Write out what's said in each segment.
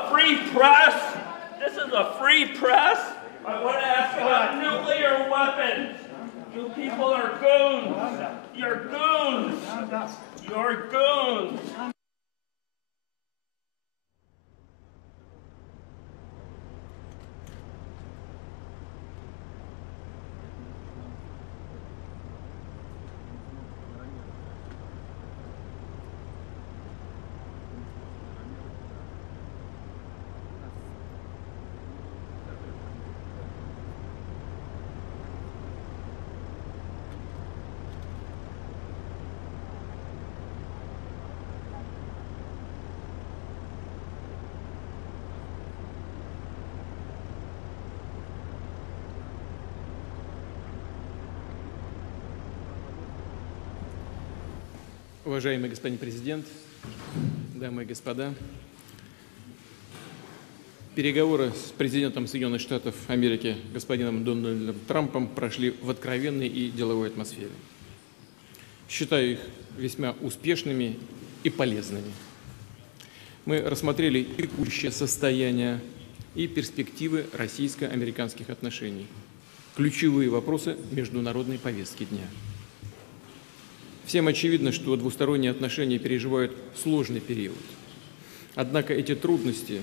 a free press? This is a free press? I want to ask about nuclear weapons. You people are goons. You're goons. You're goons. Уважаемый господин президент, дамы и господа, переговоры с президентом Соединенных Штатов Америки господином Дональдом Трампом прошли в откровенной и деловой атмосфере. Считаю их весьма успешными и полезными. Мы рассмотрели текущее состояние и перспективы российско-американских отношений, ключевые вопросы международной повестки дня. Всем очевидно, что двусторонние отношения переживают сложный период. Однако эти трудности,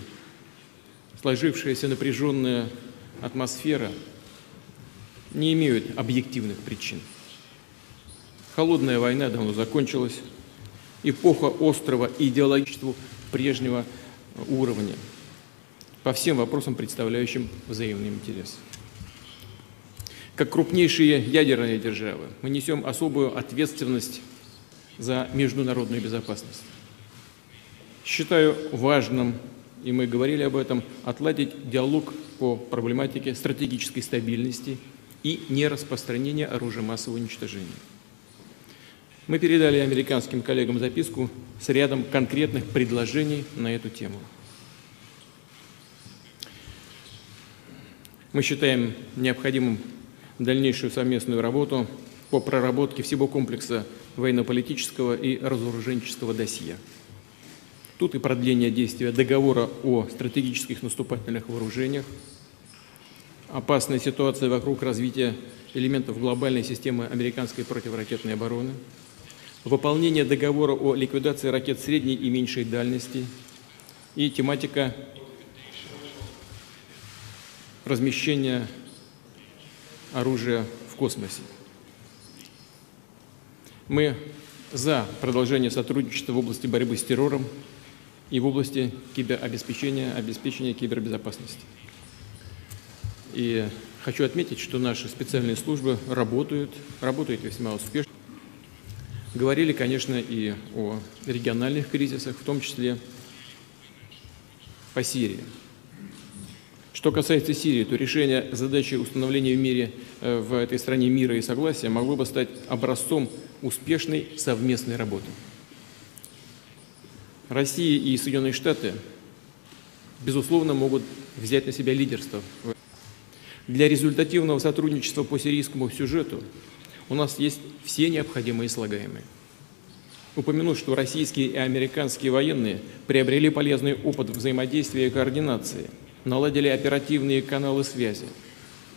сложившаяся напряженная атмосфера, не имеют объективных причин. Холодная война давно закончилась, эпоха острого идеологического прежнего уровня по всем вопросам, представляющим взаимный интерес. Как крупнейшие ядерные державы мы несем особую ответственность за международную безопасность. Считаю важным, и мы говорили об этом, отладить диалог по проблематике стратегической стабильности и нераспространения оружия массового уничтожения. Мы передали американским коллегам записку с рядом конкретных предложений на эту тему. Мы считаем необходимым дальнейшую совместную работу по проработке всего комплекса военно-политического и разоруженческого досье. Тут и продление действия договора о стратегических наступательных вооружениях, опасная ситуация вокруг развития элементов глобальной системы американской противоракетной обороны, выполнение договора о ликвидации ракет средней и меньшей дальности и тематика размещения оружия в космосе. Мы за продолжение сотрудничества в области борьбы с террором и в области обеспечения кибербезопасности. И хочу отметить, что наши специальные службы работают весьма успешно. Говорили, конечно, и о региональных кризисах, в том числе по Сирии. Что касается Сирии, то решение задачи установления в мире, в этой стране мира и согласия могло бы стать образцом успешной совместной работы. Россия и Соединенные Штаты, безусловно, могут взять на себя лидерство. Для результативного сотрудничества по сирийскому сюжету у нас есть все необходимые слагаемые. Упомяну, что российские и американские военные приобрели полезный опыт взаимодействия и координации, наладили оперативные каналы связи,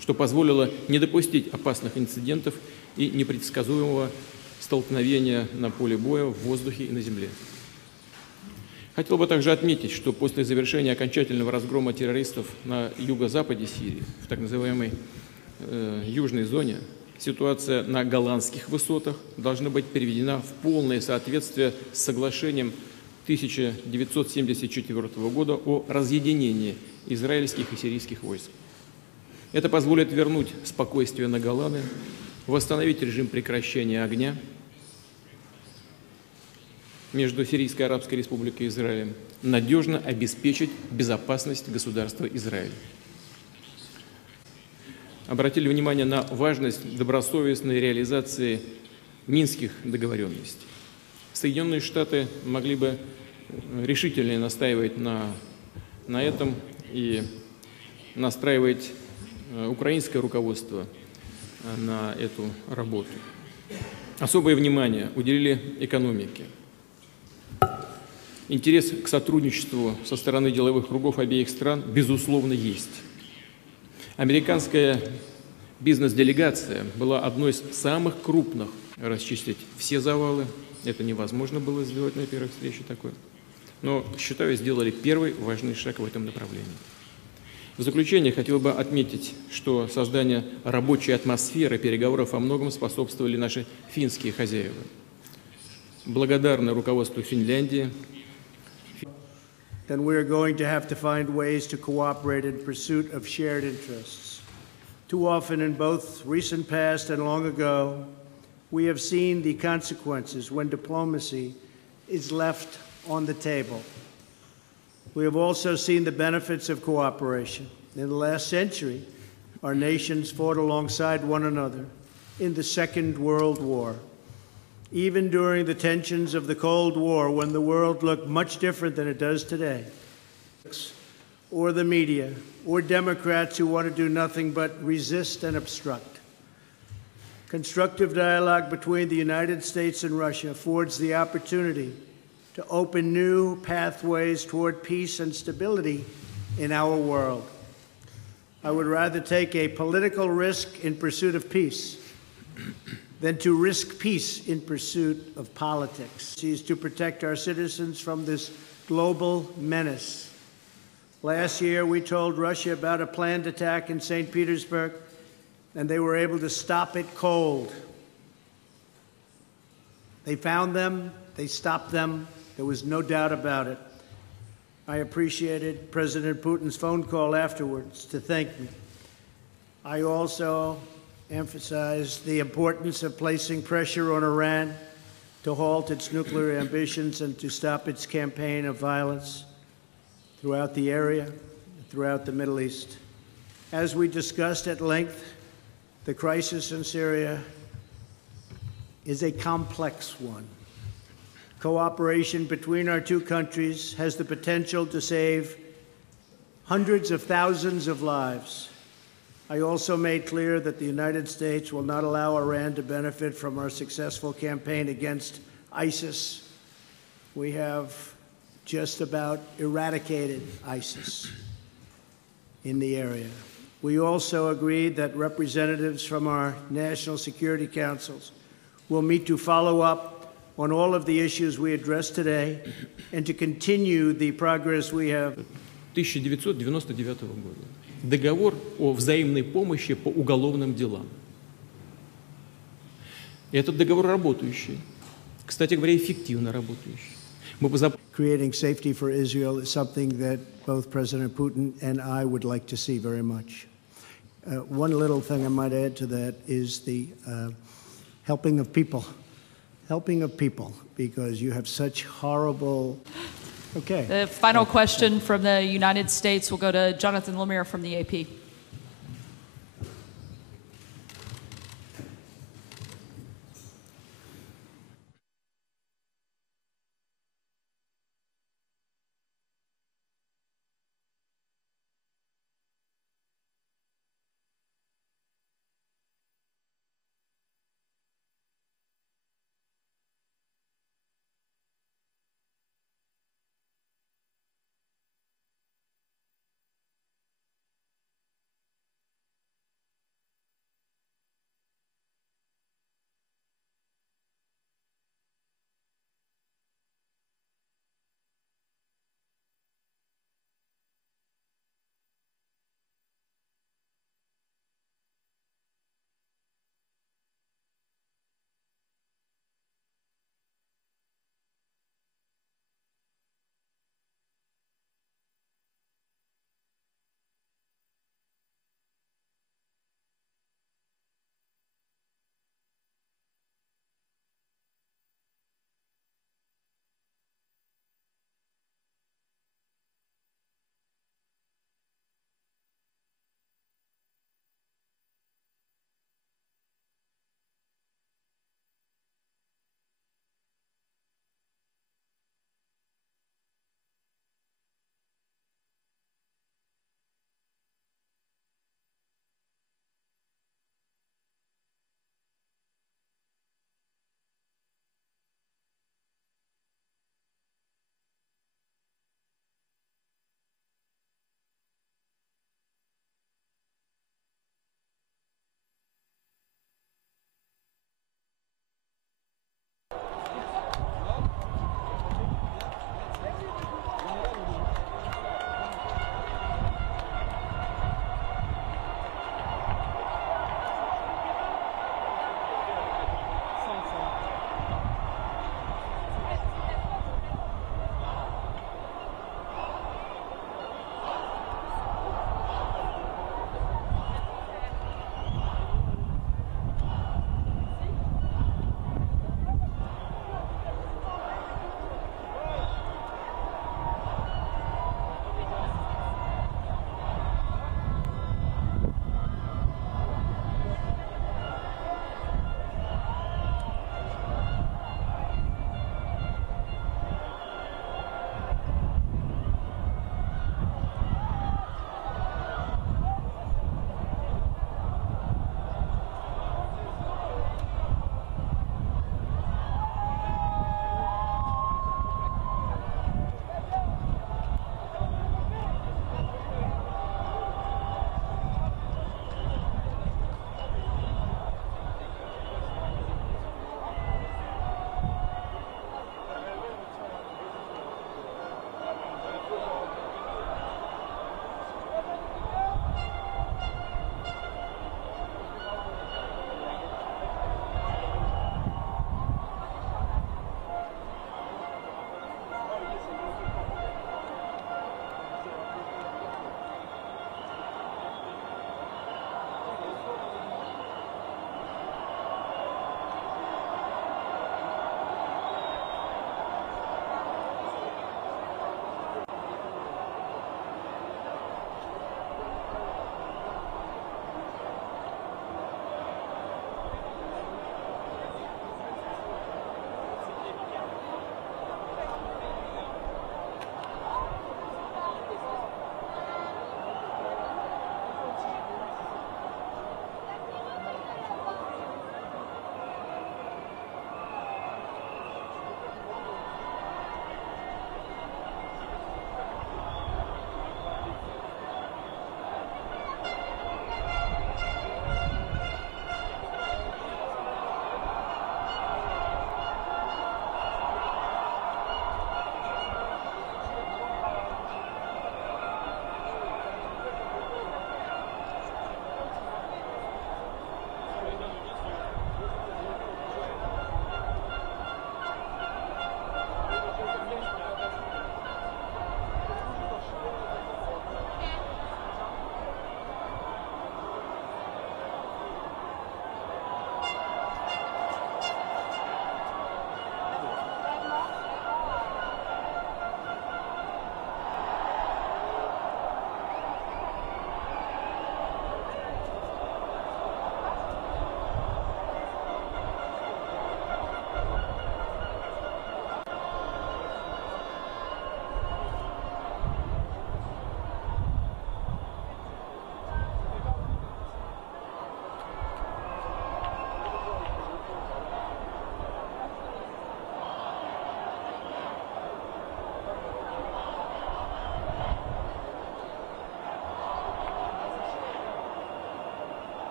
что позволило не допустить опасных инцидентов и непредсказуемого столкновения на поле боя, в воздухе и на земле. Хотел бы также отметить, что после завершения окончательного разгрома террористов на юго-западе Сирии, в так называемой южной зоне, ситуация на голландских высотах должна быть приведена в полное соответствие с соглашением 1974 года о разъединении израильских и сирийских войск. Это позволит вернуть спокойствие на Голаны, восстановить режим прекращения огня между Сирийской Арабской Республикой и Израилем, надежно обеспечить безопасность государства Израиль. Обратили внимание на важность добросовестной реализации минских договоренностей. Соединенные Штаты могли бы решительнее настаивать на этом и настраивать украинское руководство на эту работу. Особое внимание уделили экономике. интерес к сотрудничеству со стороны деловых кругов обеих стран, безусловно, есть. Американская бизнес-делегация была одной из самых крупных. Расчистить все завалы, это невозможно было сделать на первой встрече такой. Но, считаю, сделали первый важный шаг в этом направлении. В заключение хотел бы отметить, что создание рабочей атмосферы переговоров во многом способствовали наши финские хозяева. Благодарны руководству Финляндии. Then we are going to have to find ways to cooperate in pursuit of shared interests. Too often in both recent past and long ago, we have seen the consequences when diplomacy is left on the table. We have also seen the benefits of cooperation. In the last century, our nations fought alongside one another in the Second World War. Even during the tensions of the Cold War, when the world looked much different than it does today, or the media, or Democrats who want to do nothing but resist and obstruct. Constructive dialogue between the United States and Russia affords the opportunity to open new pathways toward peace and stability in our world. I would rather take a political risk in pursuit of peace than to risk peace in pursuit of politics. Is to protect our citizens from this global menace. Last year, we told Russia about a planned attack in St. Petersburg, and they were able to stop it cold. They found them, they stopped them, there was no doubt about it. I appreciated President Putin's phone call afterwards to thank me. I also emphasized the importance of placing pressure on Iran to halt its nuclear ambitions and to stop its campaign of violence throughout the area, throughout the Middle East. As we discussed at length, the crisis in Syria is a complex one. Cooperation between our two countries has the potential to save hundreds of thousands of lives. I also made clear that the United States will not allow Iran to benefit from our successful campaign against ISIS. We have just about eradicated ISIS in the area. We also agreed that representatives from our national security councils will meet to follow up on all of the issues we addressed today and to continue the progress we have. 1999 года. Договор о взаимной помощи по уголовным делам. И этот договор работающий. Kстати говоря, эффективно работающий. Creating safety for Israel is something that both President Putin and I would like to see very much. One little thing I might add to that is the helping of people, because you have such horrible. Okay. The final question from the United States will go to Jonathan Lemire from the AP.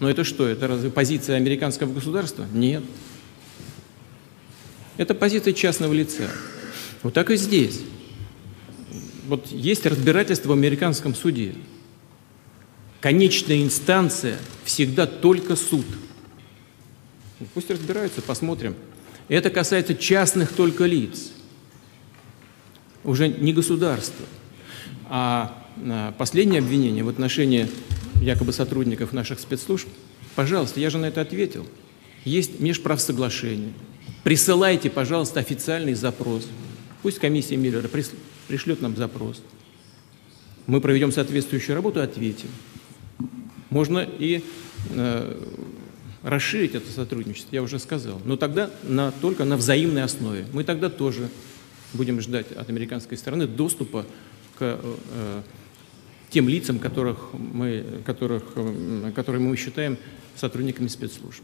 Но это что? Это разве позиция американского государства? Нет. Это позиция частного лица. Вот так и здесь. Вот есть разбирательство в американском суде. Конечная инстанция всегда только суд. Пусть разбираются, посмотрим. Это касается частных только лиц, уже не государства. А последнее обвинение в отношении якобы сотрудников наших спецслужб, пожалуйста, я же на это ответил. Есть межправсоглашение. Присылайте, пожалуйста, официальный запрос. Пусть комиссия Миллера пришлет нам запрос. Мы проведем соответствующую работу и ответим. Можно и расширить это сотрудничество, я уже сказал, но тогда только на взаимной основе. Мы тогда тоже будем ждать от американской стороны доступа к тем лицам, которые мы считаем сотрудниками спецслужб.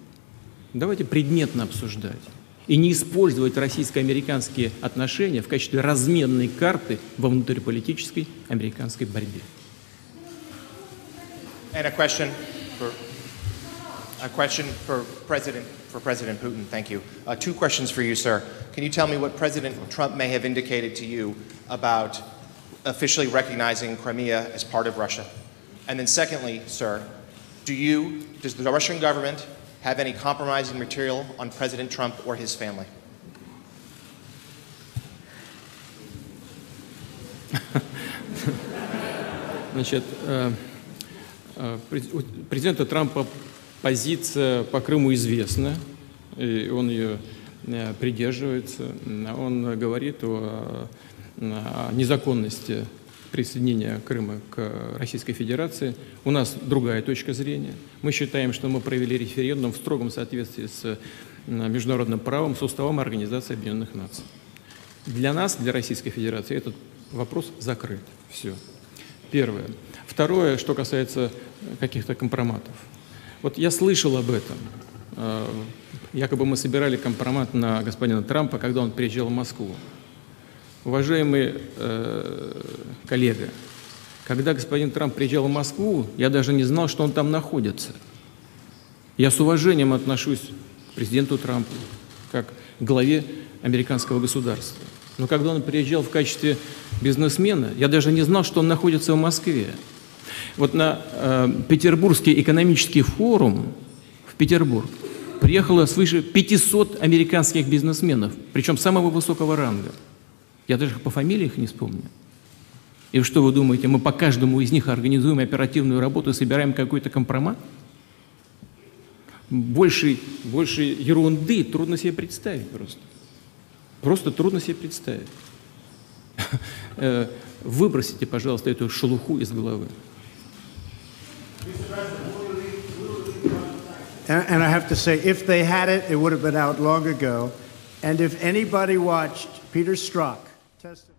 Давайте предметно обсуждать и не использовать российско-американские отношения в качестве разменной карты во внутриполитической американской борьбе. And a question for President Putin. Thank you. Two questions for you, sir. Can you tell me what President Trump may have indicated to you about officially recognizing Crimea as part of Russia? And then secondly, sir, does the Russian government have any compromising material on President Trump or his family? Значит, у президента Трампа позиция по Крыму известна, и он ее придерживается. Он говорит о незаконности присоединения Крыма к Российской Федерации. У нас другая точка зрения. Мы считаем, что мы провели референдум в строгом соответствии с международным правом, с уставом Организации Объединенных Наций. Для нас, для Российской Федерации, этот вопрос закрыт. Все. Первое. Второе, что касается каких-то компроматов. Вот я слышал об этом. Якобы мы собирали компромат на господина Трампа, когда он приезжал в Москву. Уважаемый коллега, когда господин Трамп приезжал в Москву, я даже не знал, что он там находится. Я с уважением отношусь к президенту Трампу, как к главе американского государства. Но когда он приезжал в качестве бизнесмена, я даже не знал, что он находится в Москве. Вот на Петербургский экономический форум в Петербург приехало свыше 500 американских бизнесменов, причем самого высокого ранга. Я даже по фамилии их не вспомню. И что вы думаете, мы по каждому из них организуем оперативную работу и собираем какой-то компромат? Больше ерунды трудно себе представить просто. Просто трудно себе представить. Выбросите, пожалуйста, эту шелуху из головы. And I have to say, if they had it, it would have been out long ago. And if anybody watched Peter Strzok testify.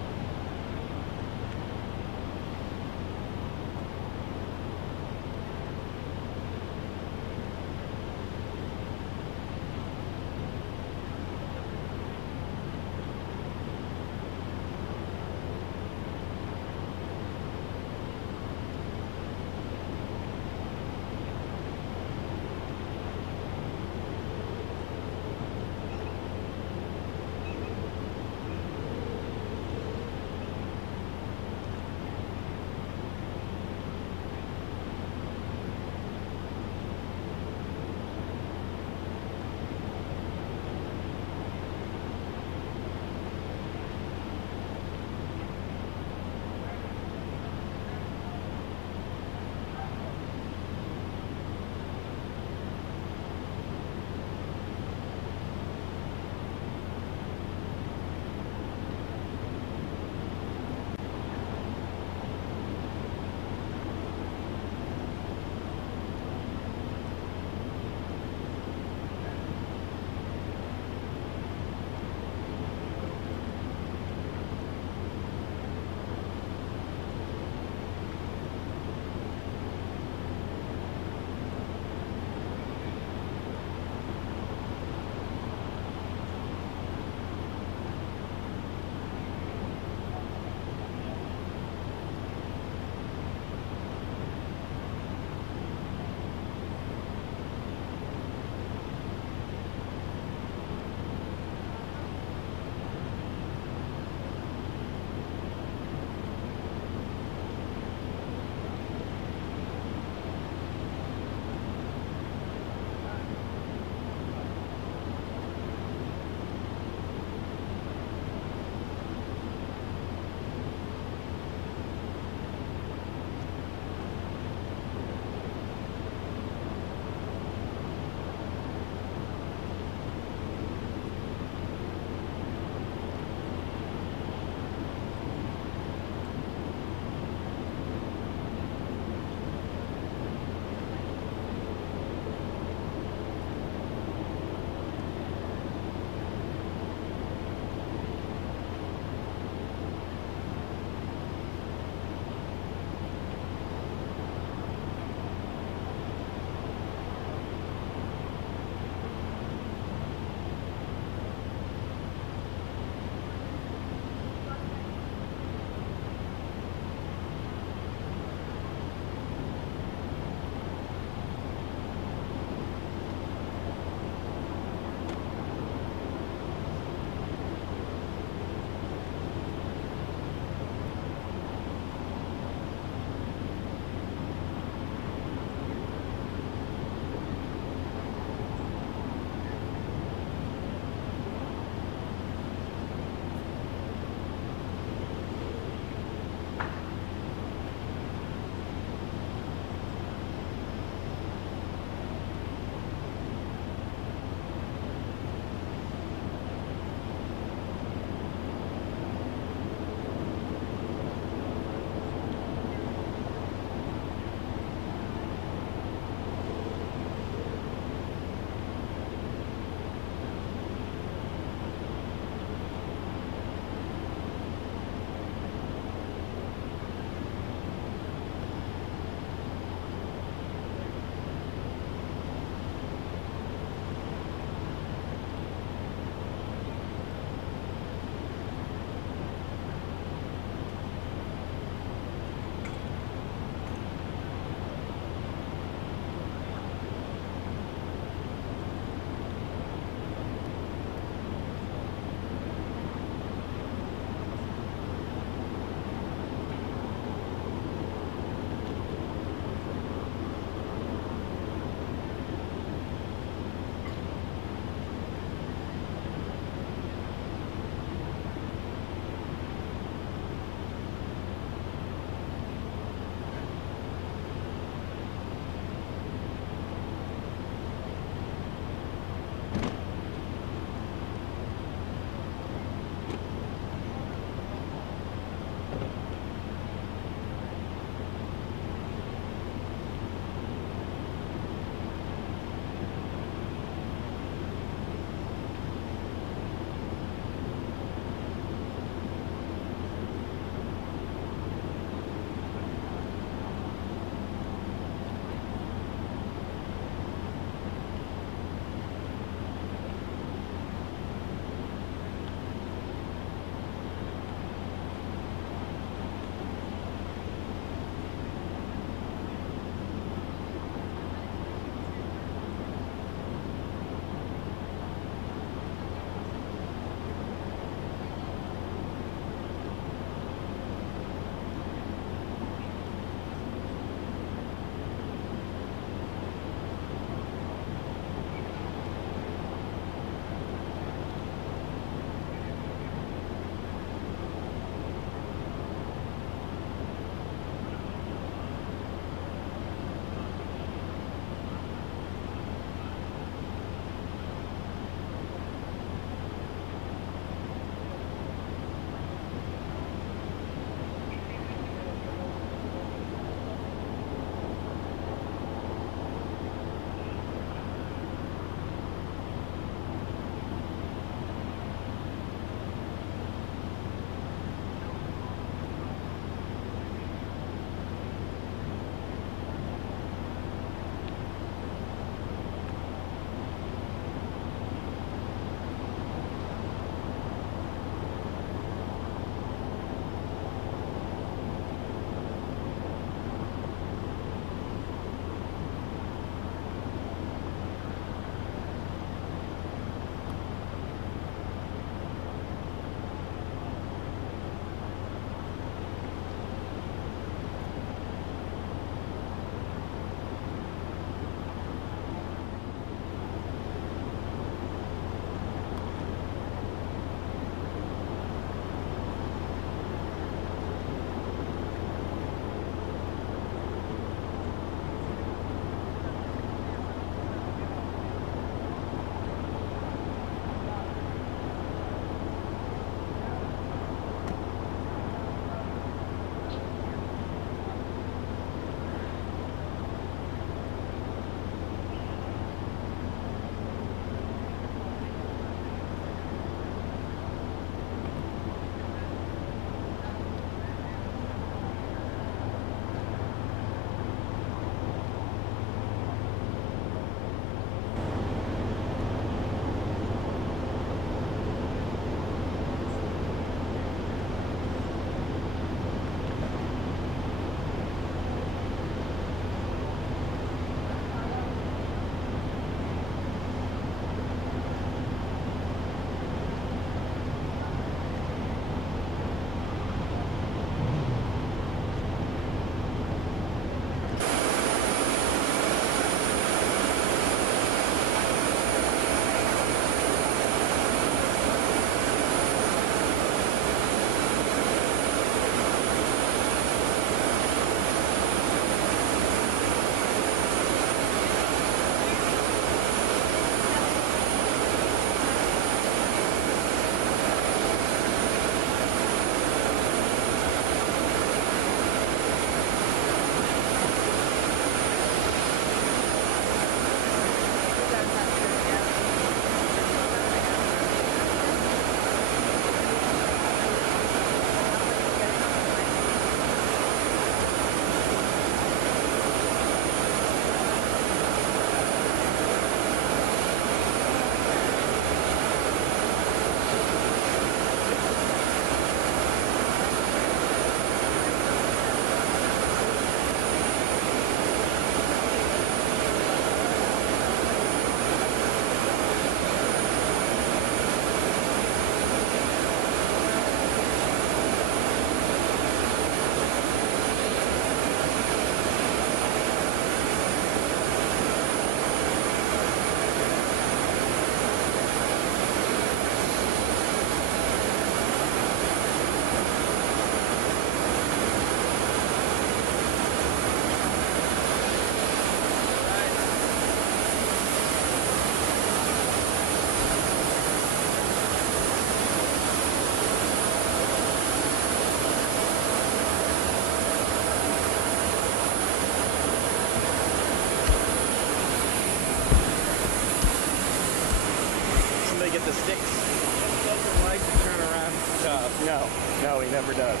get the sticks. Doesn't like to turn around and stuff. No, he never does.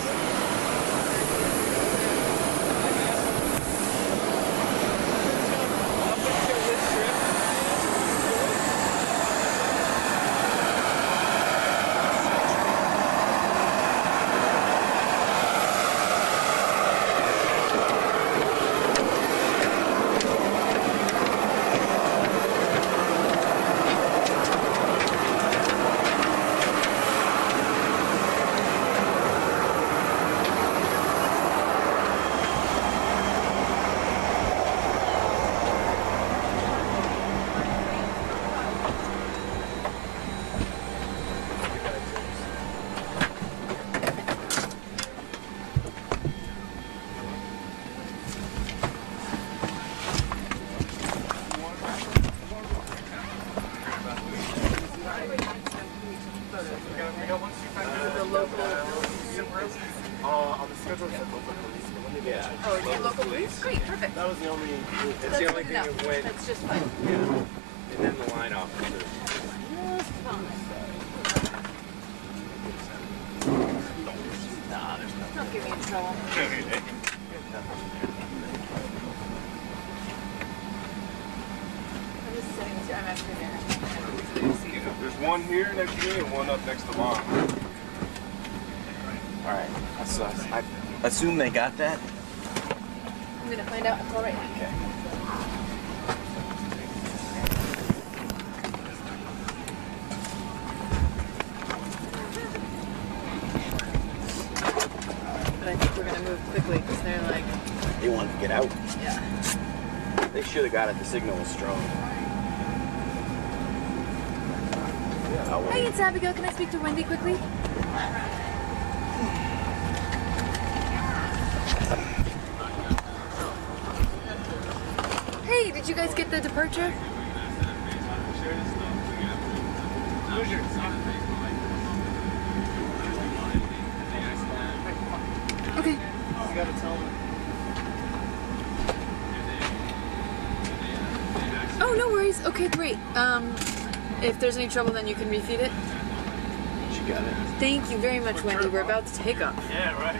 Up until this trip, Oh, your local police? Great, perfect. That was the only. It's That's the only good thing enough. that went. That's just fine. And then the line officer. Don't get me in trouble. I'm just sitting here. I'm actually there. There's one here next to me and one up next to mine. All right. So I assume they got that. I'm gonna find out. It's all right. Okay. But I think we're gonna move quickly because they're like, They wanted to get out. yeah. They should have got it. The signal was strong. I'll wait. Hey, it's Abigail. Can I speak to Wendy quickly? Hey, did you guys get the departure? Okay. Oh, no worries. Okay, great. If there's any trouble, then you can refeed it. She got it. Thank you very much, Wendy. We're about to take off. Yeah, right.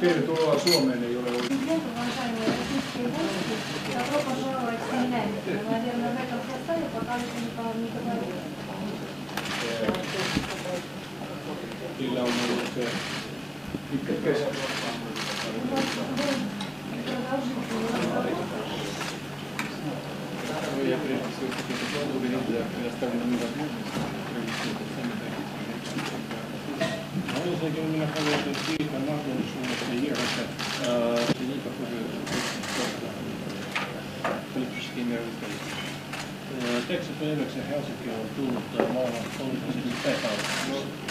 Tervetuloa Suomeen, ei ole ollut. Sillä on ollut se pitkä kesä. Haluaisinkin minä haluaisin siitä mahdollisuudesta jäädä poliittisesti neuvottelussa. Texas Veilöksen Helsinki on tullut maailman poliittisesti epäonnistuksi.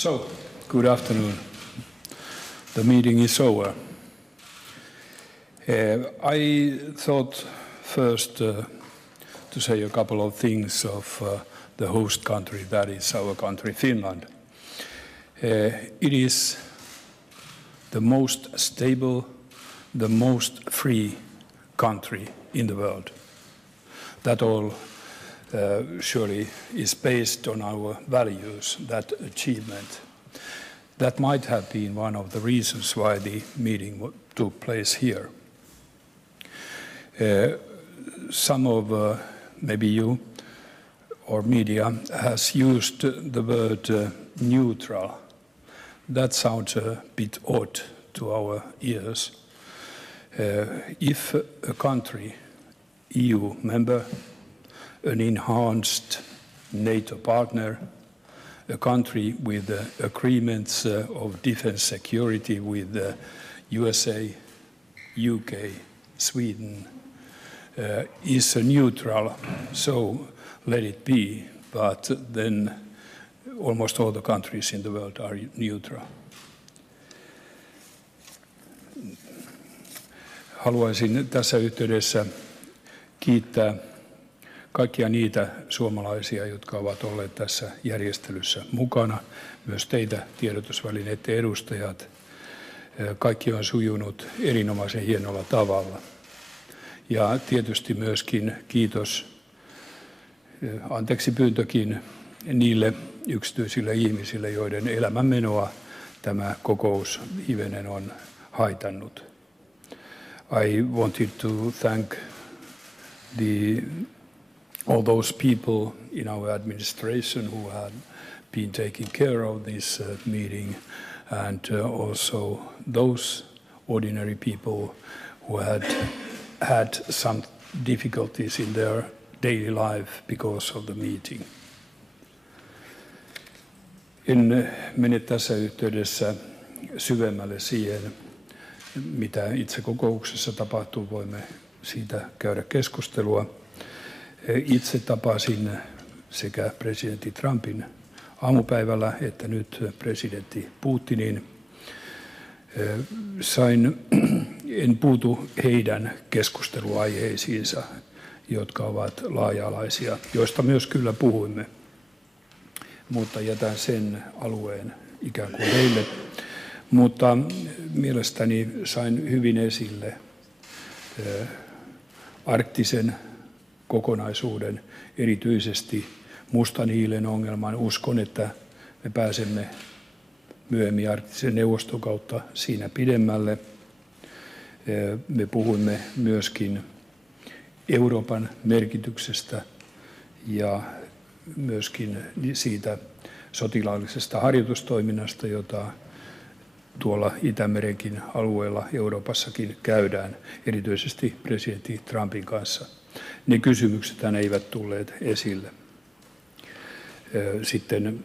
So, good afternoon. The meeting is over. I thought first to say a couple of things of the host country, that is our country, Finland. It is the most stable, the most free country in the world. That all surely is based on our values, that achievement. That might have been one of the reasons why the meeting took place here. Some of maybe you or media has used the word neutral. That sounds a bit odd to our ears. If a country, EU member, an enhanced NATO partner, a country with agreements of defense security with USA, UK, Sweden, is a neutral, so let it be, but then almost all the countries in the world are neutral. Haluaisin tässä yhteydessä kiittää kaikkia niitä suomalaisia, jotka ovat olleet tässä järjestelyssä mukana, myös teitä tiedotusvälineiden edustajat. Kaikki on sujunut erinomaisen hienolla tavalla. Ja tietysti myöskin kiitos, anteeksi pyyntökin niille yksityisille ihmisille, joiden elämänmenoa tämä kokous hivenen on haitannut. I wanted to thank all those people in our administration who had been taking care of this meeting, and also those ordinary people who had some difficulties in their daily life because of the meeting. En mene tässä yhteydessä syvemmälle siihen, mitä itse kokouksessa tapahtuu. Voimme siitä käydä keskustelua. Itse tapasin sekä presidentti Trumpin aamupäivällä että nyt presidentti Putinin. En puutu heidän keskusteluaiheisiinsa, jotka ovat laaja-alaisia, joista myös kyllä puhuimme, mutta jätän sen alueen ikään kuin heille. Mutta mielestäni sain hyvin esille arktisen kokonaisuuden, erityisesti mustan hiilen ongelman. Uskon, että me pääsemme myöhemmin arktisen neuvoston kautta siinä pidemmälle. Me puhuimme myöskin Euroopan merkityksestä ja myöskin siitä sotilaallisesta harjoitustoiminnasta, jota tuolla Itämerenkin alueella Euroopassakin käydään, erityisesti presidentti Trumpin kanssa. Ne kysymyksethän eivät tulleet esille sitten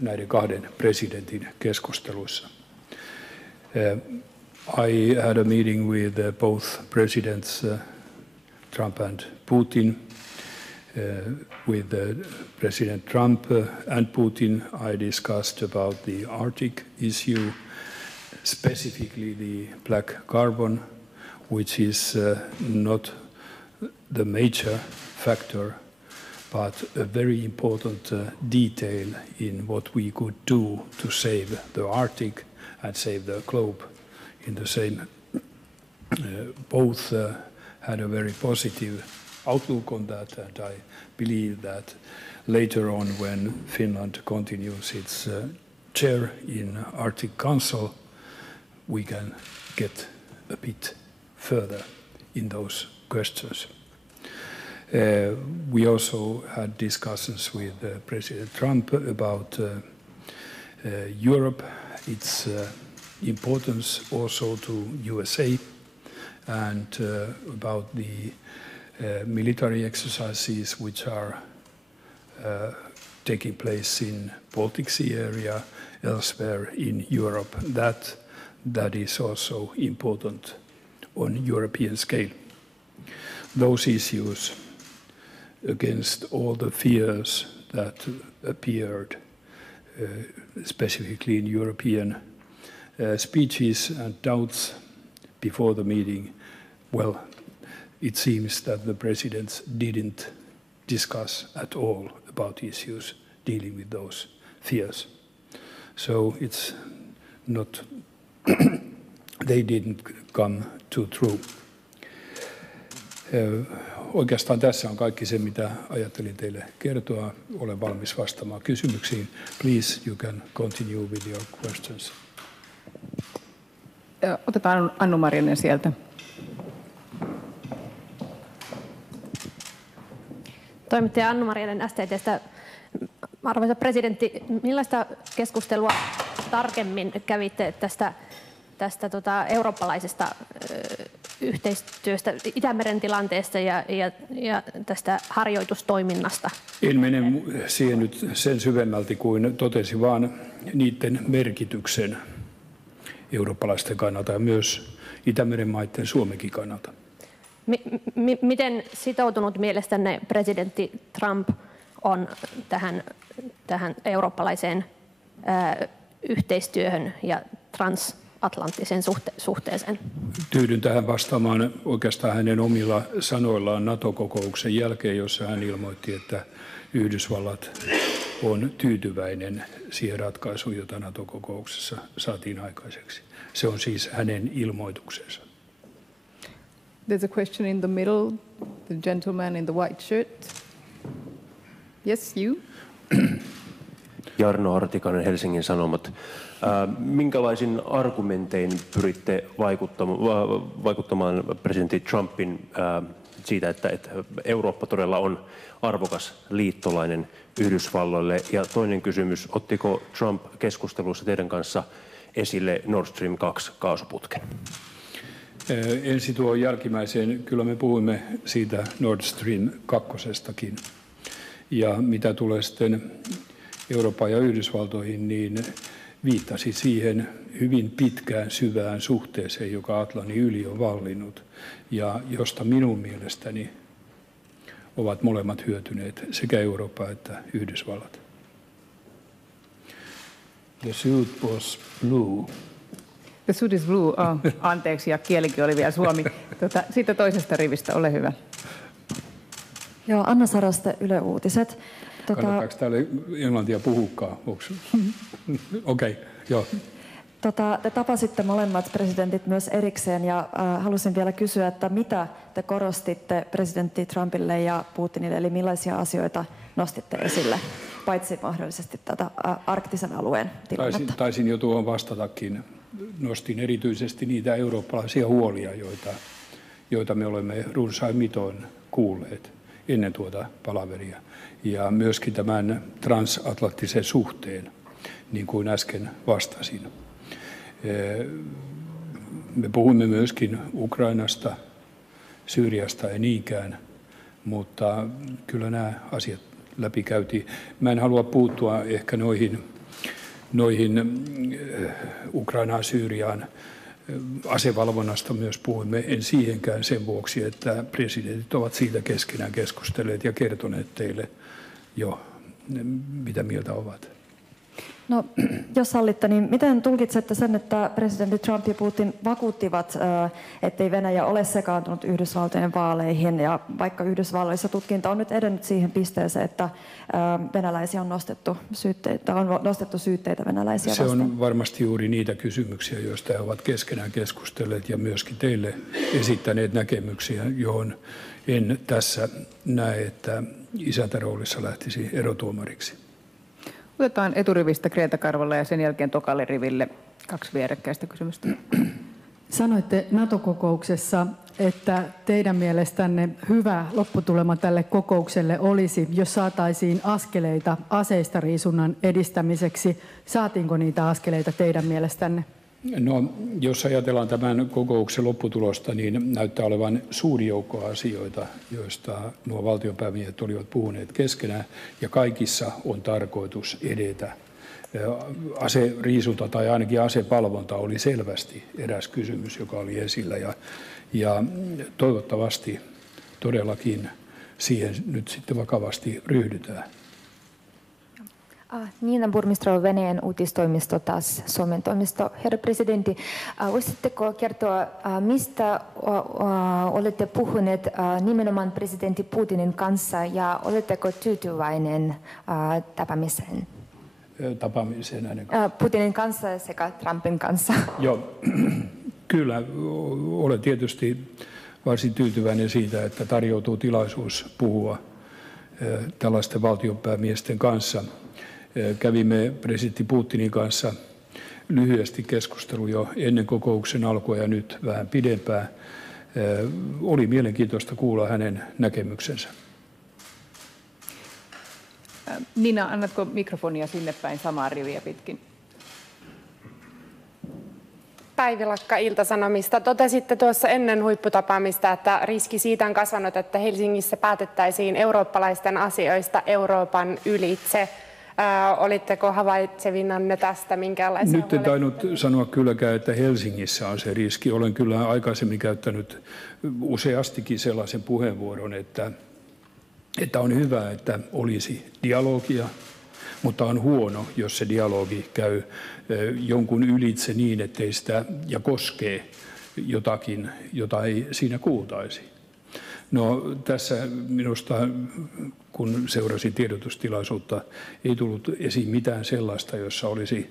näiden kahden presidentin keskusteluissa. I had a meeting with both presidents, Trump and Putin. With President Trump and Putin, I discussed about the Arctic issue, specifically the black carbon, which is not the major factor, but a very important detail in what we could do to save the Arctic and save the globe in the same. Both had a very positive outlook on that, and I believe that later on, when Finland continues its chair in Arctic Council, we can get a bit further in those questions. We also had discussions with President Trump about Europe, its importance also to USA, and about the military exercises which are taking place in Baltic Sea area, elsewhere in Europe. That is also important on European scale. Those issues, against all the fears that appeared specifically in European speeches and doubts before the meeting. Well, it seems that the presidents didn't discuss at all about issues dealing with those fears. So it's not, they didn't come too true. Oikeastaan tässä on kaikki se, mitä ajattelin teille kertoa. Olen valmis vastaamaan kysymyksiin. Please, you can continue with your questions. Otetaan Annu-Marjanen sieltä. Toimittaja Annu-Marjanen STT:stä. Arvoisa presidentti, millaista keskustelua tarkemmin kävitte tästä eurooppalaisesta yhteistyöstä, Itämeren tilanteesta ja tästä harjoitustoiminnasta? En mene siihen nyt sen syvemmälti kuin totesin, vaan niiden merkityksen eurooppalaisten kannalta ja myös Itämeren maiden Suomenkin kannalta. Miten sitoutunut mielestänne presidentti Trump on tähän eurooppalaiseen yhteistyöhön ja transatlanttiseen suhteeseen? Tyydyn tähän vastaamaan oikeastaan hänen omilla sanoillaan NATO-kokouksen jälkeen, jossa hän ilmoitti, että Yhdysvallat on tyytyväinen siihen ratkaisuun, jota NATO-kokouksessa saatiin aikaiseksi. Se on siis hänen ilmoituksensa. There's a question in the middle, the gentleman in the white shirt. Yes, you. Jarno Hartikainen, Helsingin Sanomat. Minkälaisin argumentein pyritte vaikuttamaan presidentti Trumpin siitä, että Eurooppa todella on arvokas liittolainen Yhdysvalloille? Ja toinen kysymys, ottiko Trump keskustelussa teidän kanssa esille Nord Stream 2 kaasuputken? Ensi tuo jälkimmäiseen, kyllä me puhuimme siitä Nord Stream 2:stakin. Ja mitä tulee sitten Eurooppaan ja Yhdysvaltoihin, niin viittasi siihen hyvin pitkään syvään suhteeseen, joka Atlantin yli on vallinnut ja josta minun mielestäni ovat molemmat hyötyneet, sekä Eurooppa että Yhdysvallat. The suit was blue. The suit is blue. Oh, anteeksi, ja kielikin oli vielä suomi. Siitä toisesta rivistä, ole hyvä. Joo, Anna Saraste, Yle Uutiset. Kannattaako täällä englantia puhukaan? Okei, joo. Te tapasitte molemmat presidentit myös erikseen ja halusin vielä kysyä, että mitä te korostitte presidentti Trumpille ja Putinille, eli millaisia asioita nostitte esille, paitsi mahdollisesti tätä arktisen alueen tilannetta? Taisin jo tuohon vastatakin. Nostin erityisesti niitä eurooppalaisia huolia, joita me olemme runsain mitoin kuulleet ennen tuota palaveria. Ja myöskin tämän transatlanttisen suhteen, niin kuin äsken vastasin. Me puhuimme myöskin Ukrainasta, Syyriasta ei niinkään, mutta kyllä nämä asiat läpikäytiin. Mä en halua puuttua ehkä noihin Ukrainaan, Syyriaan. Asevalvonnasta myös puhuimme, en siihenkään sen vuoksi, että presidentit ovat siitä keskenään keskustelleet ja kertoneet teille jo, mitä mieltä ovat. No, jos sallitte, niin miten tulkitsette sen, että presidentti Trump ja Putin vakuuttivat, ettei Venäjä ole sekaantunut Yhdysvaltojen vaaleihin, ja vaikka Yhdysvalloissa tutkinta on nyt edennyt siihen pisteeseen, että venäläisiä on nostettu syytteitä venäläisiä vastaan? Se on varmasti juuri niitä kysymyksiä, joista he ovat keskenään keskustelleet ja myöskin teille esittäneet näkemyksiä, johon en tässä näe, että isäntäroolissa lähtisi erotuomariksi. Otetaan eturivistä Greta Karvolle ja sen jälkeen tokalle riville 2 vierekkäistä kysymystä. Sanoitte NATO-kokouksessa, että teidän mielestänne hyvä lopputulema tälle kokoukselle olisi, jos saataisiin askeleita aseistariisunnan edistämiseksi. Saatiinko niitä askeleita teidän mielestänne? No, jos ajatellaan tämän kokouksen lopputulosta, niin näyttää olevan suuri joukko asioita, joista nuo valtionpäämiehet olivat puhuneet keskenään, ja kaikissa on tarkoitus edetä. Aseriisunta tai ainakin asepalvonta oli selvästi eräs kysymys, joka oli esillä, ja toivottavasti todellakin siihen nyt sitten vakavasti ryhdytään. Niina Burmistrov, Venäjän uutistoimisto, taas Suomen toimisto. Herra presidentti, voisitteko kertoa, mistä olette puhuneet nimenomaan presidentti Putinin kanssa ja oletteko tyytyväinen tapaamiseen? Tapaamiseen hänen Putinin kanssa sekä Trumpin kanssa. Joo, kyllä olen tietysti varsin tyytyväinen siitä, että tarjoutuu tilaisuus puhua tällaisten valtionpäämiesten kanssa. Kävimme presidentti Putinin kanssa lyhyesti keskustelu jo ennen kokouksen alkua ja nyt vähän pidempään. Oli mielenkiintoista kuulla hänen näkemyksensä. Nina, annatko mikrofonia sinne päin samaa riviä pitkin? Päivi Lakka Ilta-Sanomista. Totesitte tuossa ennen huipputapaamista, että riski siitä on kasvanut, että Helsingissä päätettäisiin eurooppalaisten asioista Euroopan ylitse. Olitteko havaitsevinanne tästä minkäänlaisia? Nyt en tainnut sanoa kylläkään, että Helsingissä on se riski. Olen kyllä aikaisemmin käyttänyt useastikin sellaisen puheenvuoron, että on hyvä, että olisi dialogia, mutta on huono, jos se dialogi käy jonkun ylitse niin, ettei sitä ja koskee jotakin, jota ei siinä kuultaisi. No tässä minusta, kun seurasin tiedotustilaisuutta, ei tullut esiin mitään sellaista, jossa olisi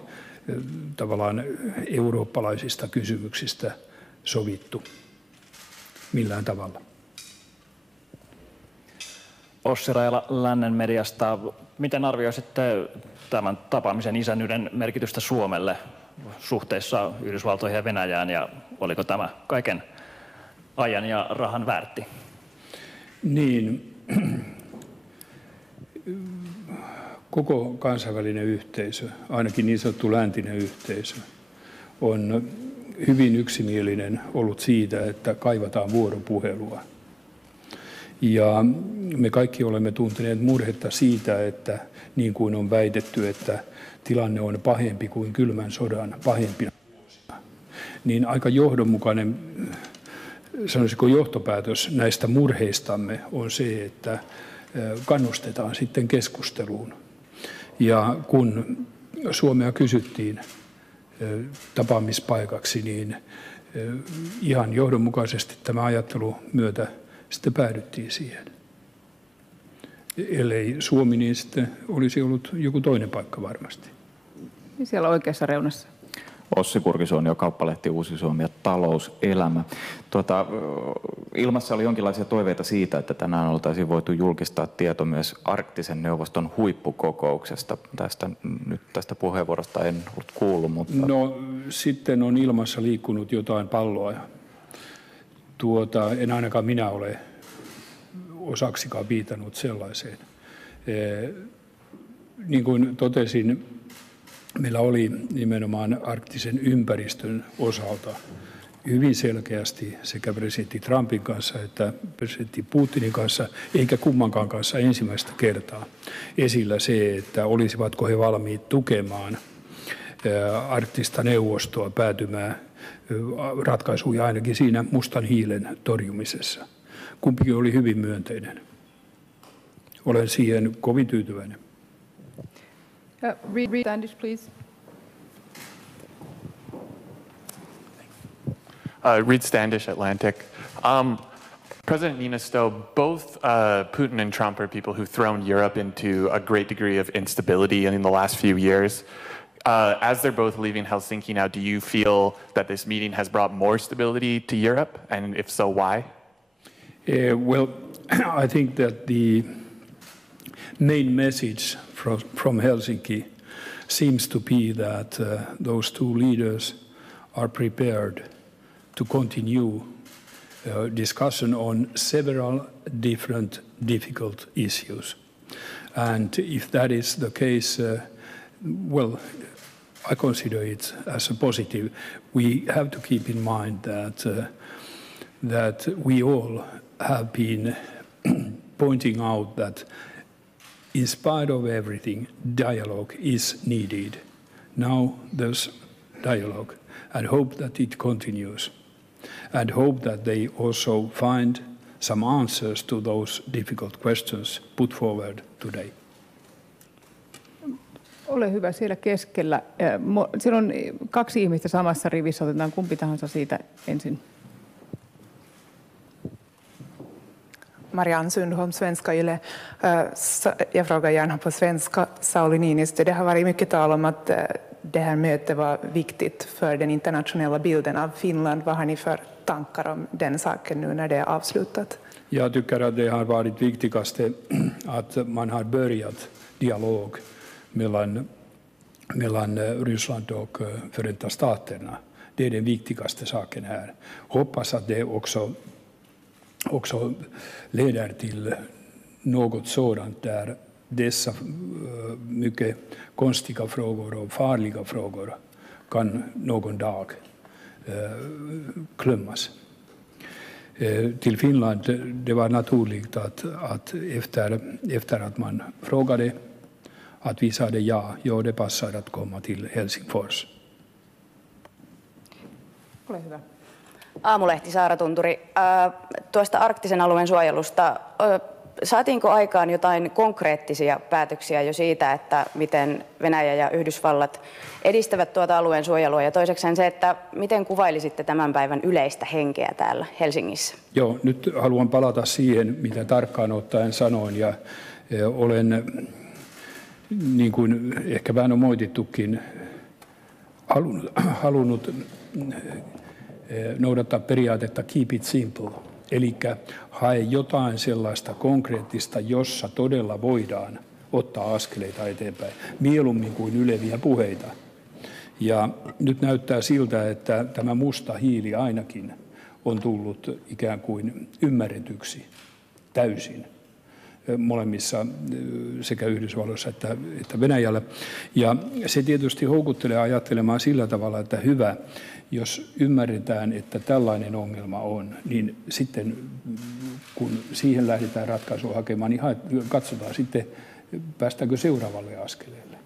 tavallaan eurooppalaisista kysymyksistä sovittu millään tavalla. Ossi Rajala Lännen mediasta. Miten arvioisitte tämän tapaamisen isännyyden merkitystä Suomelle suhteessa Yhdysvaltoihin ja Venäjään, ja oliko tämä kaiken ajan ja rahan väärti? Niin, koko kansainvälinen yhteisö, ainakin niin sanottu läntinen yhteisö, on hyvin yksimielinen ollut siitä, että kaivataan vuoropuhelua. Ja me kaikki olemme tunteneet murhetta siitä, että niin kuin on väitetty, että tilanne on pahempi kuin kylmän sodan pahempina vuosina, niin aika johdonmukainen, sanoisiko johtopäätös näistä murheistamme on se, että kannustetaan sitten keskusteluun. Ja kun Suomea kysyttiin tapaamispaikaksi, niin ihan johdonmukaisesti tämä ajattelu myötä sitten päädyttiin siihen. Ellei Suomi, niin sitten olisi ollut joku toinen paikka varmasti. Siellä oikeassa reunassa. Ossi Kurkisuonio, Kauppalehti Uusi Suomi ja Talouselämä. Ilmassa oli jonkinlaisia toiveita siitä, että tänään oltaisiin voitu julkistaa tieto myös Arktisen neuvoston huippukokouksesta. Tästä puheenvuorosta en ollut kuullut, mutta... No sitten on ilmassa liikkunut jotain palloa. En ainakaan minä ole osaksikaan viitannut sellaiseen. Niin kuin totesin, meillä oli nimenomaan arktisen ympäristön osalta hyvin selkeästi sekä presidentti Trumpin kanssa että presidentti Putinin kanssa, eikä kummankaan kanssa ensimmäistä kertaa esillä se, että olisivatko he valmiit tukemaan arktista neuvostoa päätymään ratkaisuja ainakin siinä mustan hiilen torjumisessa. Kumpikin oli hyvin myönteinen. Olen siihen kovin tyytyväinen. Reed Standish, please. Reed Standish, Atlantic. President Niinistö, both Putin and Trump are people who've thrown Europe into a great degree of instability in the last few years. As they're both leaving Helsinki now, do you feel that this meeting has brought more stability to Europe? And if so, why? Well, I think that the main message from Helsinki seems to be that those two leaders are prepared to continue discussion on several different difficult issues. And if that is the case, well, I consider it as a positive. We have to keep in mind that we all have been pointing out that in spite of everything, dialogue is needed. Now there's dialogue, and hope that it continues, and hope that they also find some answers to those difficult questions put forward today. Ole hyvä siellä keskellä. Siellä on 2 ihmistä samassa rivissä. Otetaan kumpi tahansa siitä ensin. Marianne Sundholm, Svenska Yle. Jag frågar gärna på svenska. Sauli Niinistö, det har varit mycket tal om att det här mötet var viktigt för den internationella bilden av Finland. Vad har ni för tankar om den saken nu när det är avslutat? Jag tycker att det har varit viktigaste att man har börjat dialog mellan Ryssland och Förenta staterna. Det är den viktigaste saken här. Hoppas att det också leder till något sådant där dessa mycket konstiga frågor och farliga frågor kan någon dag glömmas. Till Finland, det var naturligt att efter att man frågade att vi sa ja, det passar att komma till Helsingfors. Ole hyvä. Aamulehti Saara Tunturi. Tuosta arktisen alueen suojelusta, saatiinko aikaan jotain konkreettisia päätöksiä jo siitä, että miten Venäjä ja Yhdysvallat edistävät tuota alueen suojelua? Ja toisekseen se, että miten kuvailisitte tämän päivän yleistä henkeä täällä Helsingissä? Joo, nyt haluan palata siihen, mitä tarkkaan ottaen sanoin, ja olen, niin kuin ehkä vähän on moitittukin, halunnut noudattaa periaatetta keep it simple, eli hae jotain sellaista konkreettista, jossa todella voidaan ottaa askeleita eteenpäin, mieluummin kuin yleviä puheita. Ja nyt näyttää siltä, että tämä musta hiili ainakin on tullut ikään kuin ymmärretyksi täysin molemmissa sekä Yhdysvalloissa että Venäjällä. Ja se tietysti houkuttelee ajattelemaan sillä tavalla, että hyvä, jos ymmärretään, että tällainen ongelma on, niin sitten kun siihen lähdetään ratkaisua hakemaan, niin katsotaan sitten, päästäänkö seuraavalle askeleelle.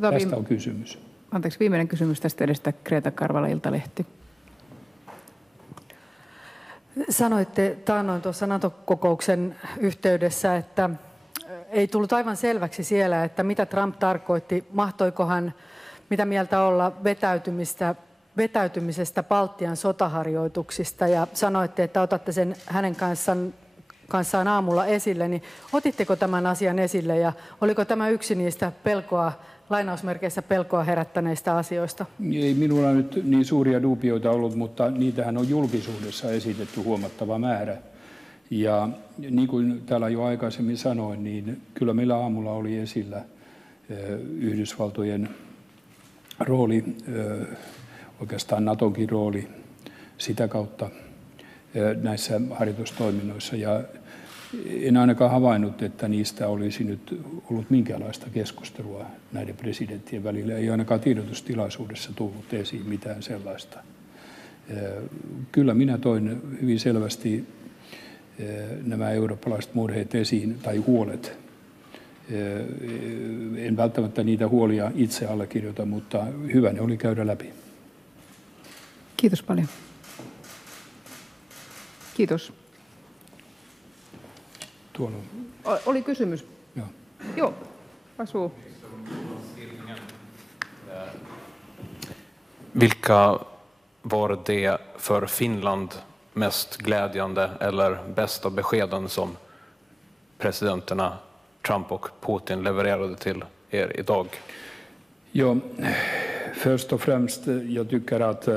Tästä on kysymys. Anteeksi, viimeinen kysymys tästä edestä. Greta Karvala, Iltalehti. Sanoitte taannoin tuossa NATO-kokouksen yhteydessä, että ei tullut aivan selväksi siellä, että mitä Trump tarkoitti. Mahtoiko hän mitä mieltä olla vetäytymisestä Baltian sotaharjoituksista, ja sanoitte, että otatte sen hänen kanssaan aamulla esille, niin otitteko tämän asian esille ja oliko tämä yksi niistä lainausmerkeissä pelkoa herättäneistä asioista? Ei minulla nyt niin suuria duubioita ollut, mutta niitähän on julkisuudessa esitetty huomattava määrä. Ja niin kuin täällä jo aikaisemmin sanoin, niin kyllä meillä aamulla oli esillä Yhdysvaltojen rooli, oikeastaan NATOnkin rooli sitä kautta näissä harjoitustoiminnoissa. Ja en ainakaan havainnut, että niistä olisi nyt ollut minkäänlaista keskustelua näiden presidenttien välillä. Ei ainakaan tiedotustilaisuudessa tullut esiin mitään sellaista. Kyllä minä toin hyvin selvästi nämä eurooppalaiset murheet esiin, tai huolet. En välttämättä niitä huolia itse allekirjoita, mutta hyvä ne oli käydä läpi. Kiitos paljon. Kiitos. Tuolla. Oli kysymys. Joo. Joo, varsågod. Vilka var det för Finland mest glädjande eller bästa beskeden som presidenterna Trump och Putin levererade till er idag? Ja, först och främst, jag tycker att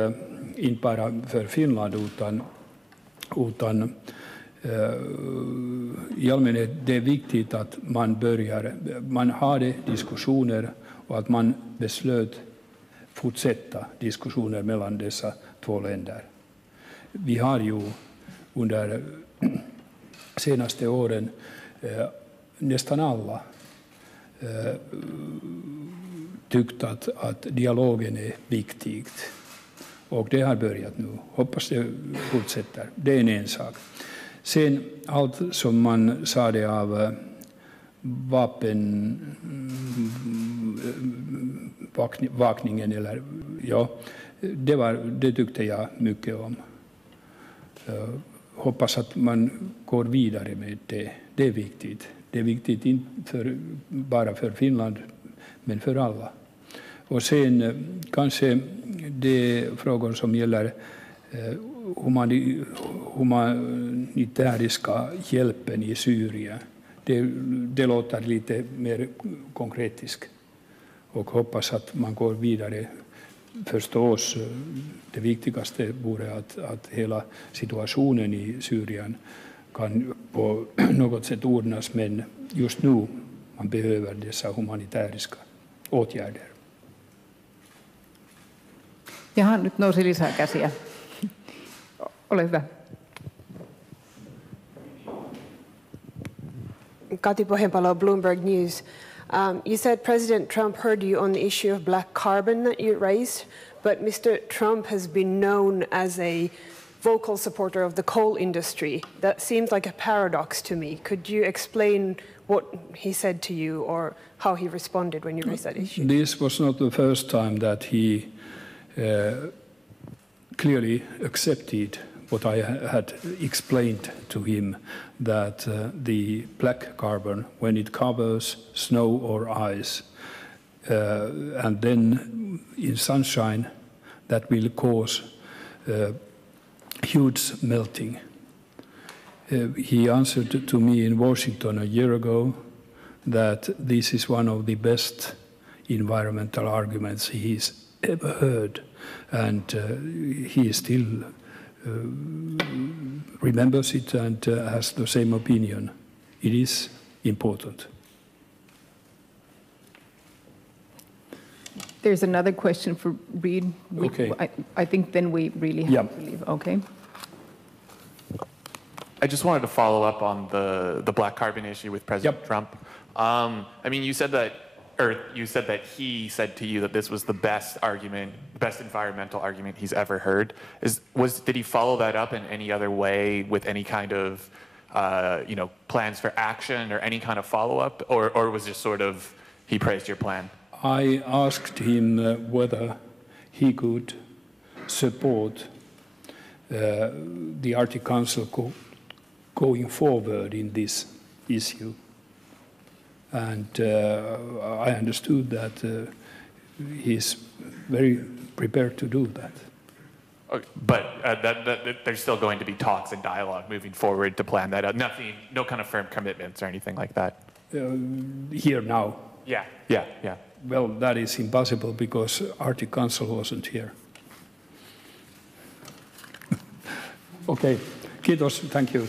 inte bara för Finland utan i allmänhet det är viktigt att man hade diskussioner och att man beslöt fortsätta diskussioner mellan dessa två länder. Vi har ju under senaste åren nästan alla tyckt att dialogen är viktig. Och det har börjat nu. Hoppas det fortsätter. Det är en sak. Sen allt som man sa det av vapenvakningen, eller ja, det tyckte jag mycket om. Hoppas att man går vidare med det. Det är viktigt. Det är viktigt inte bara för Finland men för alla. Och sen kanske de frågor som gäller humanitäriska hjälpen i Syrien, det låter lite mer konkretiskt. Och hoppas att man går vidare. Förstås, det viktigaste vore att hela situationen i Syrien kan på något sätt ordnas, men just nu man behöver dessa humanitäriska åtgärder. Jaha, nyt nousi lisää käsiä. Ole hyvä. Kati Pohjanpalo, Bloomberg News. You said President Trump heard you on the issue of black carbon that you raised, but Mr. Trump has been known as a vocal supporter of the coal industry. That seems like a paradox to me. Could you explain what he said to you or how he responded when you raised that issue? This was not the first time that he clearly accepted what I had explained to him, that the black carbon, when it covers snow or ice, and then in sunshine, that will cause huge melting. He answered to me in Washington a year ago that this is one of the best environmental arguments he's ever heard, and he still remembers it and has the same opinion. It is important. There's another question for Reid. Okay. I think then we really have to leave. Okay. I just wanted to follow up on the black carbon issue with President Trump. I mean, you said that he said to you that this was the best argument, best environmental argument he's ever heard. Did he follow that up in any other way with any kind of plans for action or any kind of follow-up, or was just sort of he praised your plan? I asked him whether he could support the Arctic Council going forward in this issue. And I understood that he's very prepared to do that. Okay, but there's still going to be talks and dialogue moving forward to plan that out. Nothing, no kind of firm commitments or anything like that. Here now. Yeah. Well, that is impossible because Arctic Council wasn't here. Okay, kiitos, thank you.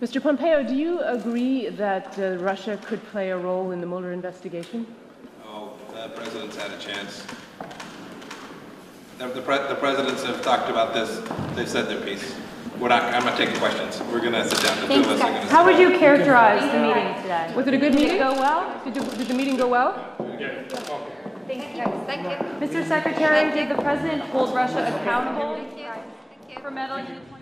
Mr. Pompeo, do you agree that Russia could play a role in the Mueller investigation? Oh, the president's had a chance. The presidents have talked about this. They've said their piece. I'm not taking questions. We're going to sit down. The two of us are going to How would you characterize the meeting today? Was it a good meeting? Did it go well? Did the meeting go well? Thank you. Mr. Secretary, did the president hold Russia accountable for meddling in the 20?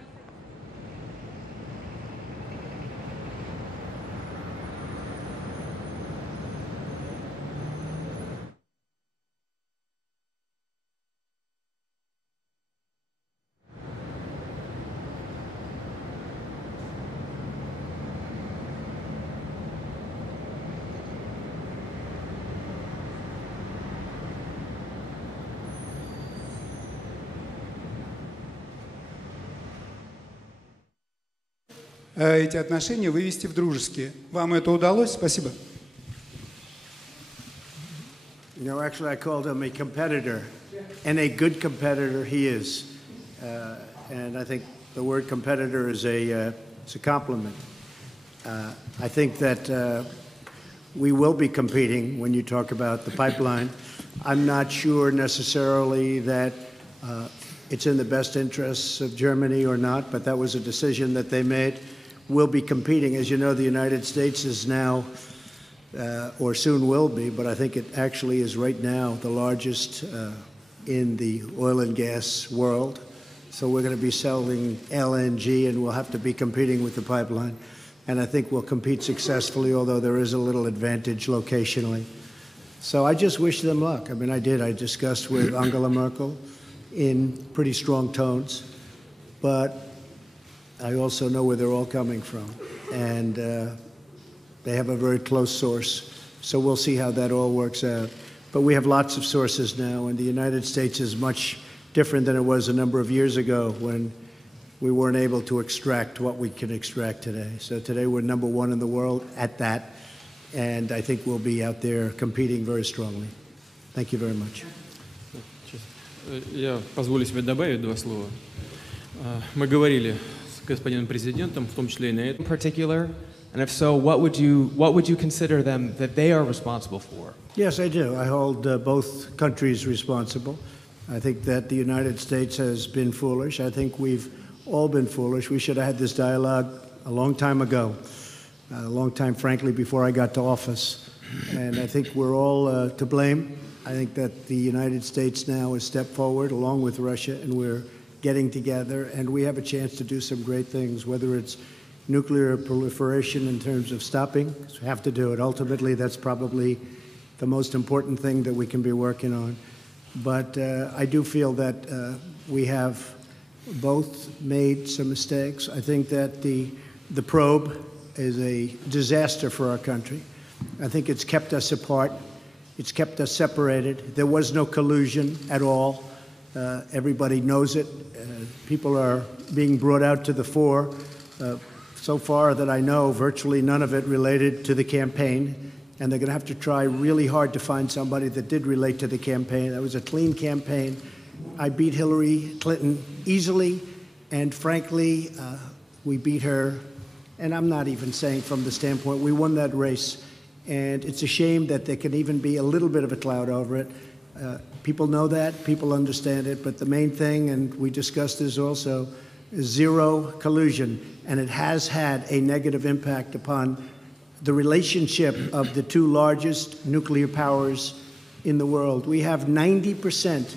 Эти отношения вывести в дружеские. Вам это удалось? Спасибо. You know, actually, I called him a competitor, and a good competitor he is. And I think the word competitor is a compliment. I think that we will be competing when you talk about the pipeline. I'm not sure necessarily that it's in the best interests of Germany or not, but that was a decision that they made. We'll be competing. As you know, the United States is now, or soon will be, but I think it actually is right now the largest in the oil and gas world. So we're going to be selling LNG, and we'll have to be competing with the pipeline. And I think we'll compete successfully, although there is a little advantage locationally. So I just wish them luck. I mean, I did. I discussed with Angela Merkel in pretty strong tones, but I also know where they're all coming from, and they have a very close source. So we'll see how that all works out. But we have lots of sources now, and the United States is much different than it was a number of years ago when we weren't able to extract what we can extract today. So today we're number one in the world at that, and I think we'll be out there competing very strongly. Thank you very much. Я позволю себе добавить два слова. Мы говорили с господином президентом, в том числе и на это. In particular, and if so, what would you consider them that they are responsible for? Yes, I do. I hold both countries responsible. I think that the United States has been foolish. I think we've all been foolish. We should have had this dialogue a long time ago, a long time, frankly, before I got to office. And I think we're all to blame. I think that the United States now has stepped forward along with Russia, and we're getting together, and we have a chance to do some great things, whether it's nuclear proliferation in terms of stopping. We have to do it. Ultimately, that's probably the most important thing that we can be working on. But I do feel that we have both made some mistakes. I think that the probe is a disaster for our country. I think it's kept us apart. It's kept us separated. There was no collusion at all. Everybody knows it. People are being brought out to the fore. So far that I know, virtually none of it related to the campaign. And they're going to have to try really hard to find somebody that did relate to the campaign. That was a clean campaign. I beat Hillary Clinton easily. And frankly, we beat her. And I'm not even saying from the standpoint, we won that race. And it's a shame that there can even be a little bit of a cloud over it. People know that, people understand it, but the main thing, and we discussed this also, is zero collusion. And it has had a negative impact upon the relationship of the two largest nuclear powers in the world. We have 90%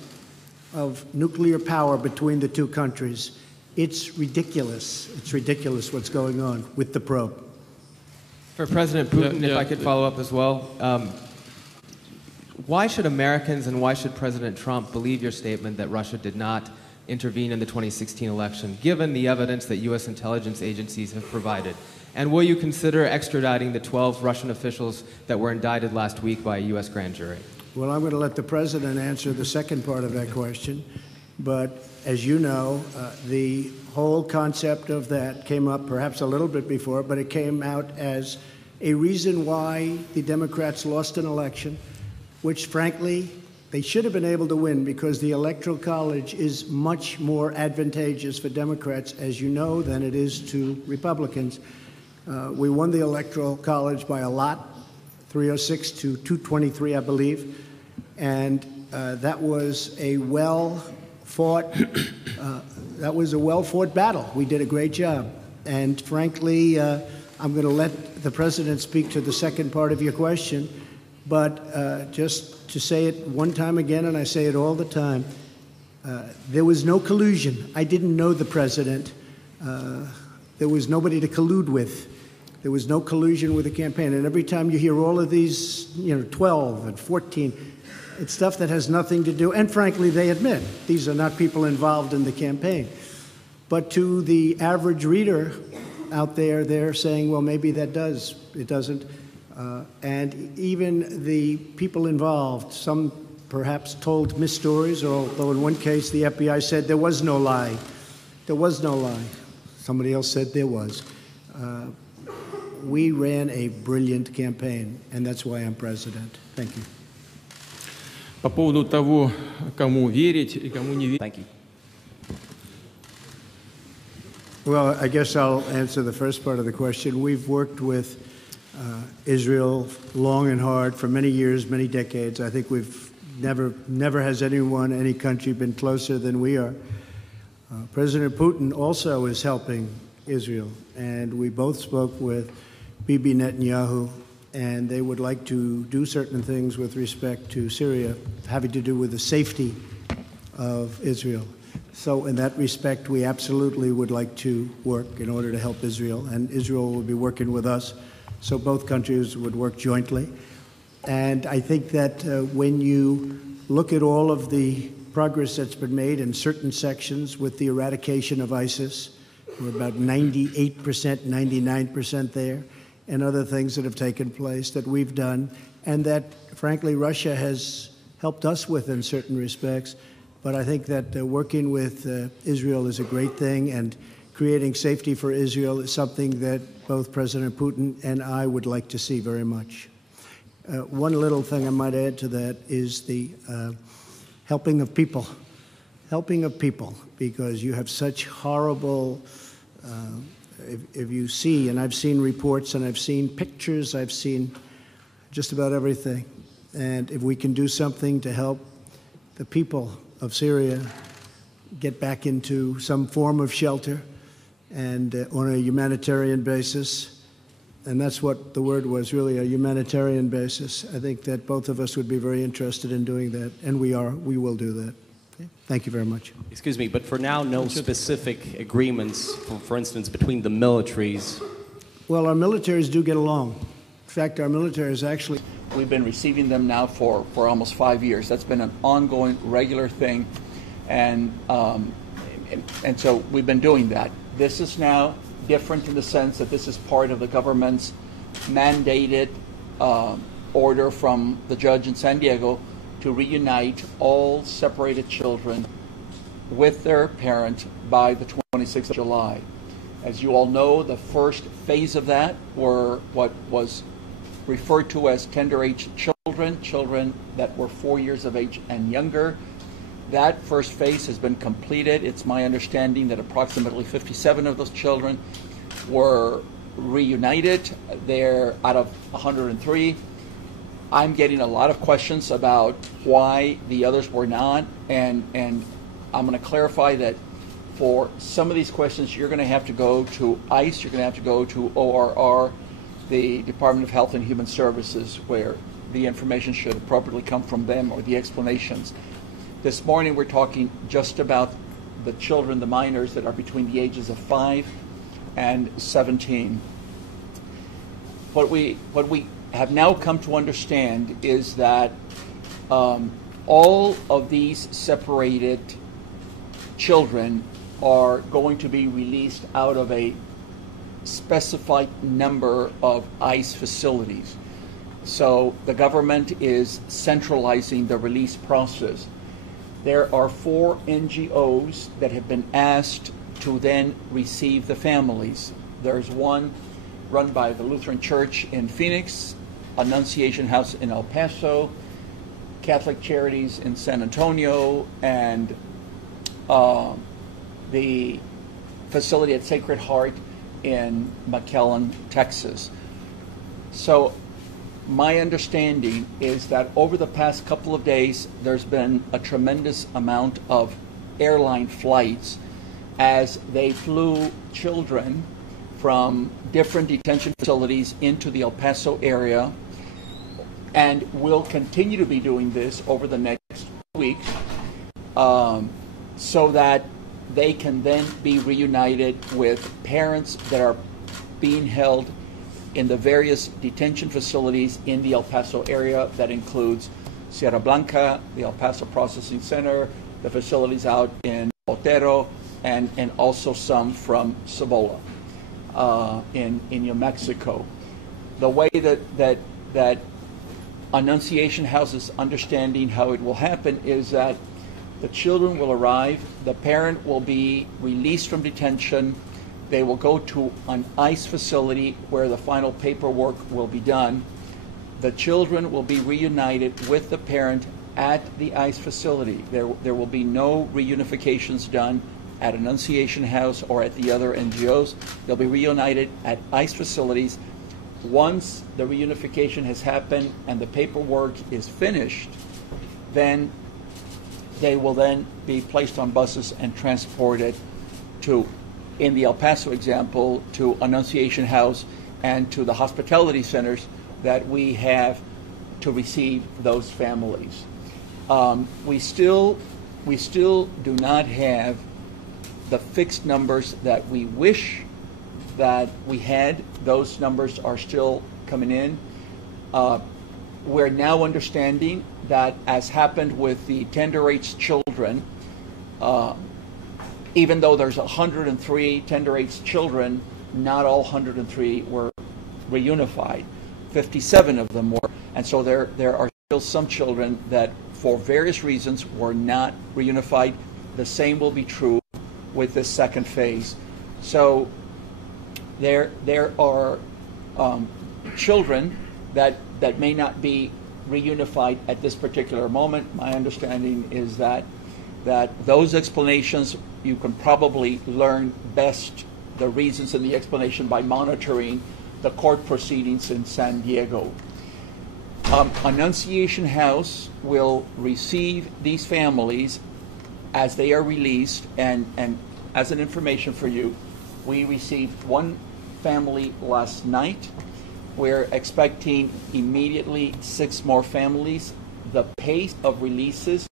of nuclear power between the two countries. It's ridiculous. It's ridiculous what's going on with the probe. For President Putin, if I could follow up as well, why should Americans and why should President Trump believe your statement that Russia did not intervene in the 2016 election, given the evidence that U.S. intelligence agencies have provided? And will you consider extraditing the 12 Russian officials that were indicted last week by a U.S. grand jury? Well, I'm going to let the president answer the second part of that question. But as you know, the whole concept of that came up perhaps a little bit before, but it came out as a reason why the Democrats lost an election, which frankly, they should have been able to win because the Electoral College is much more advantageous for Democrats, as you know, than it is to Republicans. We won the Electoral College by a lot, 306 to 223, I believe. And that was a well-fought battle. We did a great job. And frankly, I'm going to let the President speak to the second part of your question. But just to say it one time again, and I say it all the time, there was no collusion. I didn't know the President. There was nobody to collude with. There was no collusion with the campaign. And every time you hear all of these, 12 and 14, it's stuff that has nothing to do, and frankly, they admit, these are not people involved in the campaign. But to the average reader out there, they're saying, well, maybe that does. It doesn't. And even the people involved, some perhaps told misstories, although in one case the FBI said there was no lie. There was no lie. Somebody else said there was. We ran a brilliant campaign, and that's why I'm president. Thank you. По поводу того, кому верить и кому не верить. Thank you. Well, I guess I'll answer the first part of the question. We've worked with Israel long and hard for many years, many decades. I think we've never has anyone, any country been closer than we are. President Putin also is helping Israel, and we both spoke with Bibi Netanyahu, and they would like to do certain things with respect to Syria, having to do with the safety of Israel. So in that respect, we absolutely would like to work in order to help Israel, and Israel will be working with us, so both countries would work jointly. And I think that when you look at all of the progress that's been made in certain sections with the eradication of ISIS, we're about 98%, 99% there, and other things that have taken place that we've done, and that, frankly, Russia has helped us with in certain respects. But I think that working with Israel is a great thing, and creating safety for Israel is something that both President Putin and I would like to see very much. One little thing I might add to that is the helping of people. Helping of people, because you have such horrible, if you see, and I've seen reports and I've seen pictures, I've seen just about everything. And if we can do something to help the people of Syria get back into some form of shelter and on a humanitarian basis, and that's what the word was, really, a humanitarian basis. I think that both of us would be very interested in doing that, and we will do that. Okay? Thank you very much. Excuse me, but for now, no specific agreements, for instance, between the militaries? Well, our militaries do get along. In fact, our military is actually... We've been receiving them now for almost 5 years. That's been an ongoing, regular thing, and so we've been doing that. This is now different in the sense that this is part of the government's mandated order from the judge in San Diego to reunite all separated children with their parent by the 26th of July. As you all know, the first phase of that were what was referred to as tender-age children that were 4 years of age and younger. That first phase has been completed. It's my understanding that approximately 57 of those children were reunited. They're out of 103. I'm getting a lot of questions about why the others were not, and I'm going to clarify that for some of these questions, you're going to have to go to ICE, you're going to have to go to ORR, the Department of Health and Human Services, where the information should appropriately come from them, or the explanations. This morning we're talking just about the children, the minors that are between the ages of 5 and 17. What we have now come to understand is that all of these separated children are going to be released out of a specified number of ICE facilities. So the government is centralizing the release process. There are 4 NGOs that have been asked to then receive the families. There's one run by the Lutheran Church in Phoenix, Annunciation House in El Paso, Catholic Charities in San Antonio, and the facility at Sacred Heart in McAllen, Texas. So my understanding is that over the past couple of days, there's been a tremendous amount of airline flights as they flew children from different detention facilities into the El Paso area, and will continue to be doing this over the next weeks, so that they can then be reunited with parents that are being held in the various detention facilities in the El Paso area. That includes Sierra Blanca, the El Paso Processing Center, the facilities out in Otero, and also some from Cibola in New Mexico. The way that Annunciation House is understanding how it will happen is that the children will arrive, the parent will be released from detention, they will go to an ICE facility where the final paperwork will be done. The children will be reunited with the parent at the ICE facility. There will be no reunifications done at Annunciation House or at the other NGOs. They'll be reunited at ICE facilities. Once the reunification has happened and the paperwork is finished, then they will then be placed on buses and transported to, in the El Paso example, to Annunciation House and to the hospitality centers that we have to receive those families. We still do not have the fixed numbers that we wish that we had. Those numbers are still coming in. We're now understanding that, as happened with the tender rates children, even though there's 103 tender rates children, not all 103 were reunified. 57 of them were, and so there are still some children that, for various reasons, were not reunified. The same will be true with this second phase. So there are children that may not be reunified at this particular moment. My understanding is that those explanations, you can probably learn best the reasons and the explanation by monitoring the court proceedings in San Diego. Annunciation House will receive these families as they are released, and as an information for you, we received one family last night. We're expecting immediately 6 more families. The pace of releases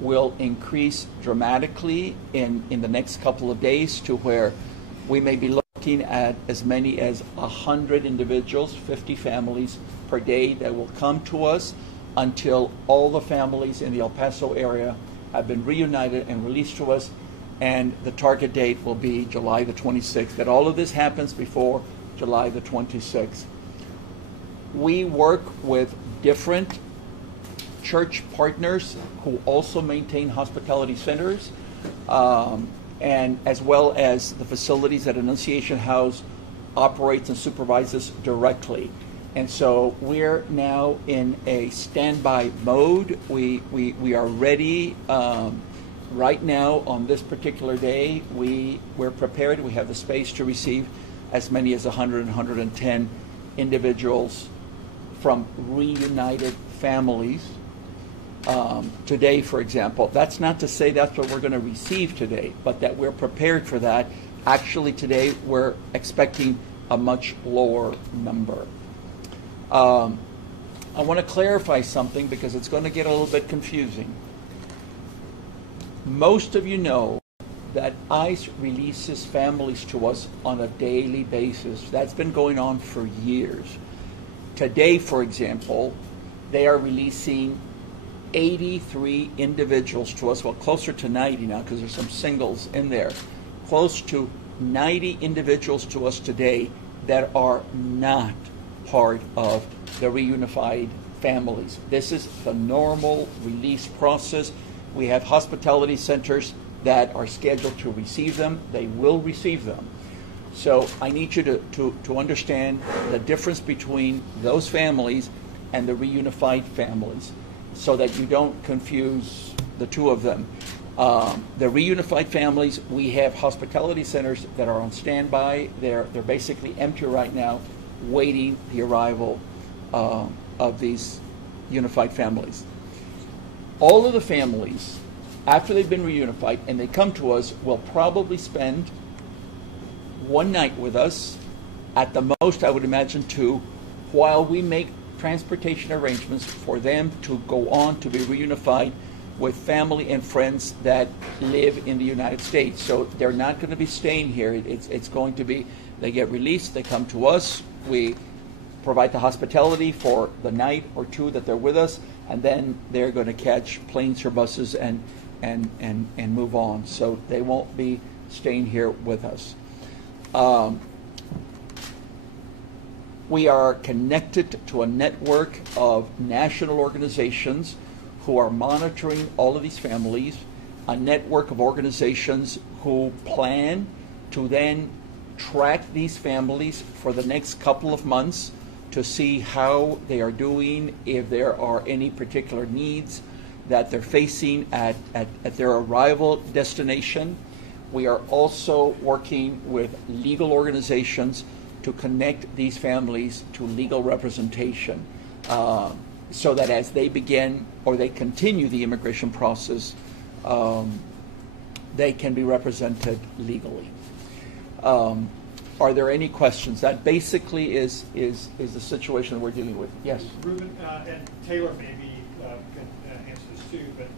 will increase dramatically in the next couple of days, to where we may be looking at as many as 100 individuals, 50 families per day that will come to us, until all the families in the El Paso area have been reunited and released to us. And the target date will be July the 26th, that all of this happens before July the 26th. We work with different church partners who also maintain hospitality centers, and as well as the facilities that Annunciation House operates and supervises directly. And so we're now in a standby mode. We are ready. Right now, on this particular day, we're prepared. We have the space to receive as many as 100 and 110 individuals from reunited families. Today, for example, that's not to say that's what we're going to receive today, but that we're prepared for that. Actually, today we're expecting a much lower number. I want to clarify something because it's going to get a little bit confusing. Most of you know that ICE releases families to us on a daily basis. That's been going on for years. Today, for example, they are releasing 83 individuals to us, well, closer to 90 now because there's some singles in there, close to 90 individuals to us today that are not part of the reunified families. This is the normal release process. We have hospitality centers that are scheduled to receive them. They will receive them. So I need you to understand the difference between those families and the reunified families, so that you don't confuse the two of them. The reunified families, we have hospitality centers that are on standby. They're basically empty right now, waiting the arrival of these unified families. All of the families, after they've been reunified and they come to us, will probably spend one night with us, at the most I would imagine 2, while we make transportation arrangements for them to go on to be reunified with family and friends that live in the United States. So they're not going to be staying here. It's going to be, they get released, they come to us, we provide the hospitality for the night or 2 that they're with us, and then they're going to catch planes or buses and move on. So they won't be staying here with us. We are connected to a network of national organizations who are monitoring all of these families, a network of organizations who plan to then track these families for the next couple of months to see how they are doing, if there are any particular needs that they're facing at their arrival destination. We are also working with legal organizations to connect these families to legal representation, so that as they begin or they continue the immigration process, they can be represented legally. Are there any questions? That basically is the situation we're dealing with. Yes? Ruben and Taylor maybe can answer this too, but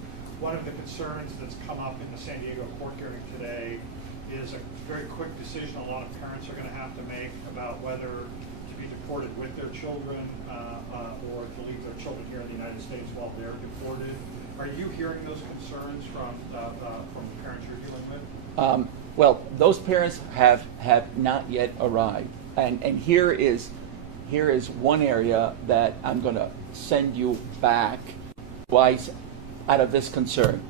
one of the concerns that's come up in the San Diego court hearing today is a very quick decision a lot of parents are going to have to make about whether to be deported with their children or to leave their children here in the United States while they're deported. Are you hearing those concerns from the parents you're dealing with? Well, those parents have not yet arrived, and here is one area that I'm going to send you back twice out of this concern.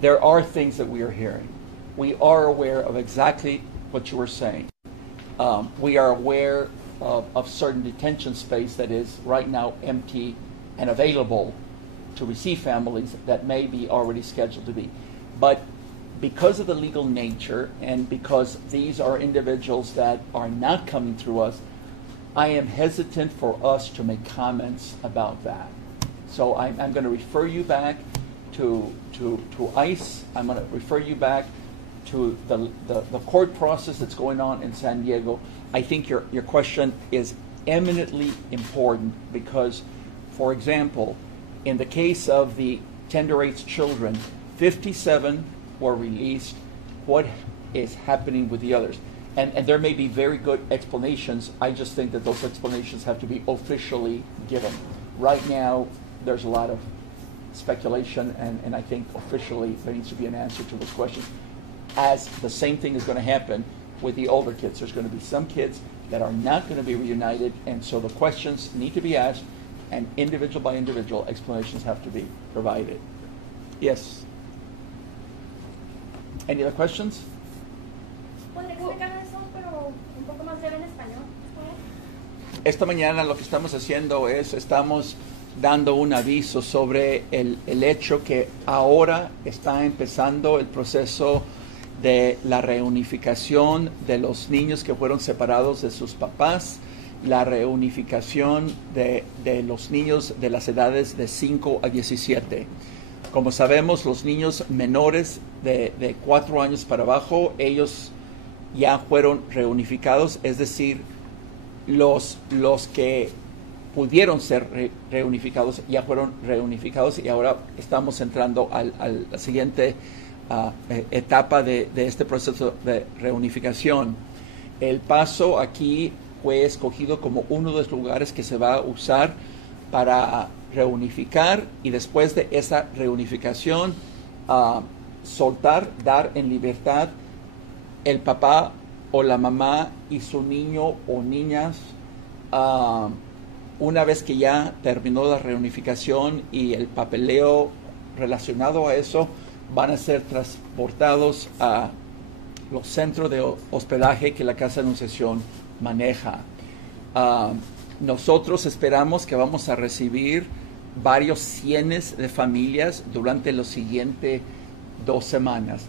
There are things that we are hearing. We are aware of exactly what you were saying. We are aware of certain detention space that is right now empty and available to receive families that may be already scheduled to be. But because of the legal nature and because these are individuals that are not coming through us, I am hesitant for us to make comments about that. So I'm going to refer you back to ICE. I'm going to refer you back to the court process that's going on in San Diego. I think your question is eminently important because, for example, in the case of the tender-age children, 57 were released. What is happening with the others? And there may be very good explanations. I just think that those explanations have to be officially given. Right now, there's a lot of speculation, and I think officially there needs to be an answer to those questions. As the same thing is going to happen with the older kids. There's going to be some kids that are not going to be reunited, and so the questions need to be asked, and individual by individual explanations have to be provided. Yes? Any other questions? Esta mañana lo que estamos haciendo es, estamos dando un aviso sobre el hecho que ahora está empezando el proceso de la reunificación de los niños que fueron separados de sus papás, la reunificación de los niños de las edades de 5 a 17. Como sabemos, los niños menores de 4 años para abajo, ellos ya fueron reunificados, es decir, los que pudieron ser reunificados ya fueron reunificados y ahora estamos entrando a la siguiente etapa de este proceso de reunificación. El Paso aquí fue escogido como uno de los lugares que se va a usar para reunificar y después de esa reunificación soltar, dar en libertad el papá o la mamá y su niño o niñas una vez que ya terminó la reunificación y el papeleo relacionado a eso, van a ser transportados a los centros de hospedaje que la Casa de Anunciación maneja. Nosotros esperamos que vamos a recibir varios cientos de familias durante los siguientes 2 semanas.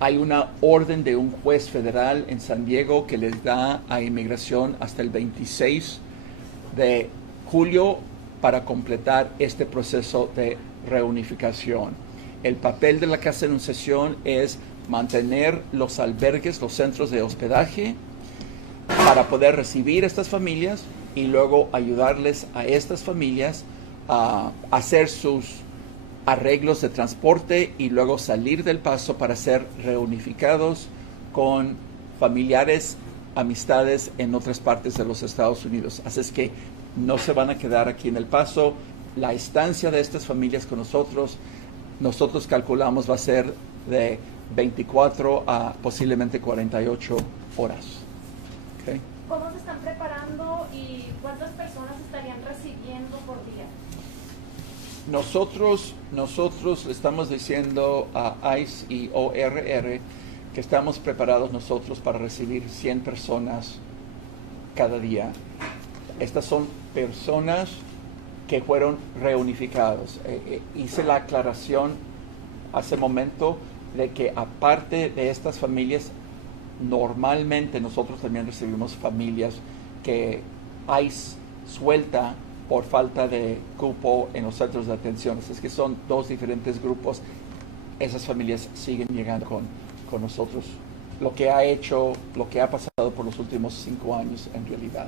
Hay una orden de un juez federal en San Diego que les da a inmigración hasta el 26 de julio para completar este proceso de reunificación. El papel de la Casa de Anunciación es mantener los albergues, los centros de hospedaje, para poder recibir a estas familias y luego ayudarles a estas familias a hacer sus arreglos de transporte y luego salir del Paso para ser reunificados con familiares, amistades en otras partes de los Estados Unidos. Así es que no se van a quedar aquí en El Paso. La estancia de estas familias con nosotros calculamos va a ser de 24 a posiblemente 48 horas. Okay. ¿Cómo se están preparando y cuántas personas estarían recibiendo por día? Nosotros le estamos diciendo a ICE y ORR que estamos preparados nosotros para recibir 100 personas cada día. Estas son personas que fueron reunificados. Hice la aclaración hace momento de que aparte de estas familias, normalmente nosotros también recibimos familias que ICE suelta por falta de cupo en los centros de atención. Es que son 2 diferentes grupos. Esas familias siguen llegando con nosotros. Lo que ha pasado por los últimos 5 años en realidad.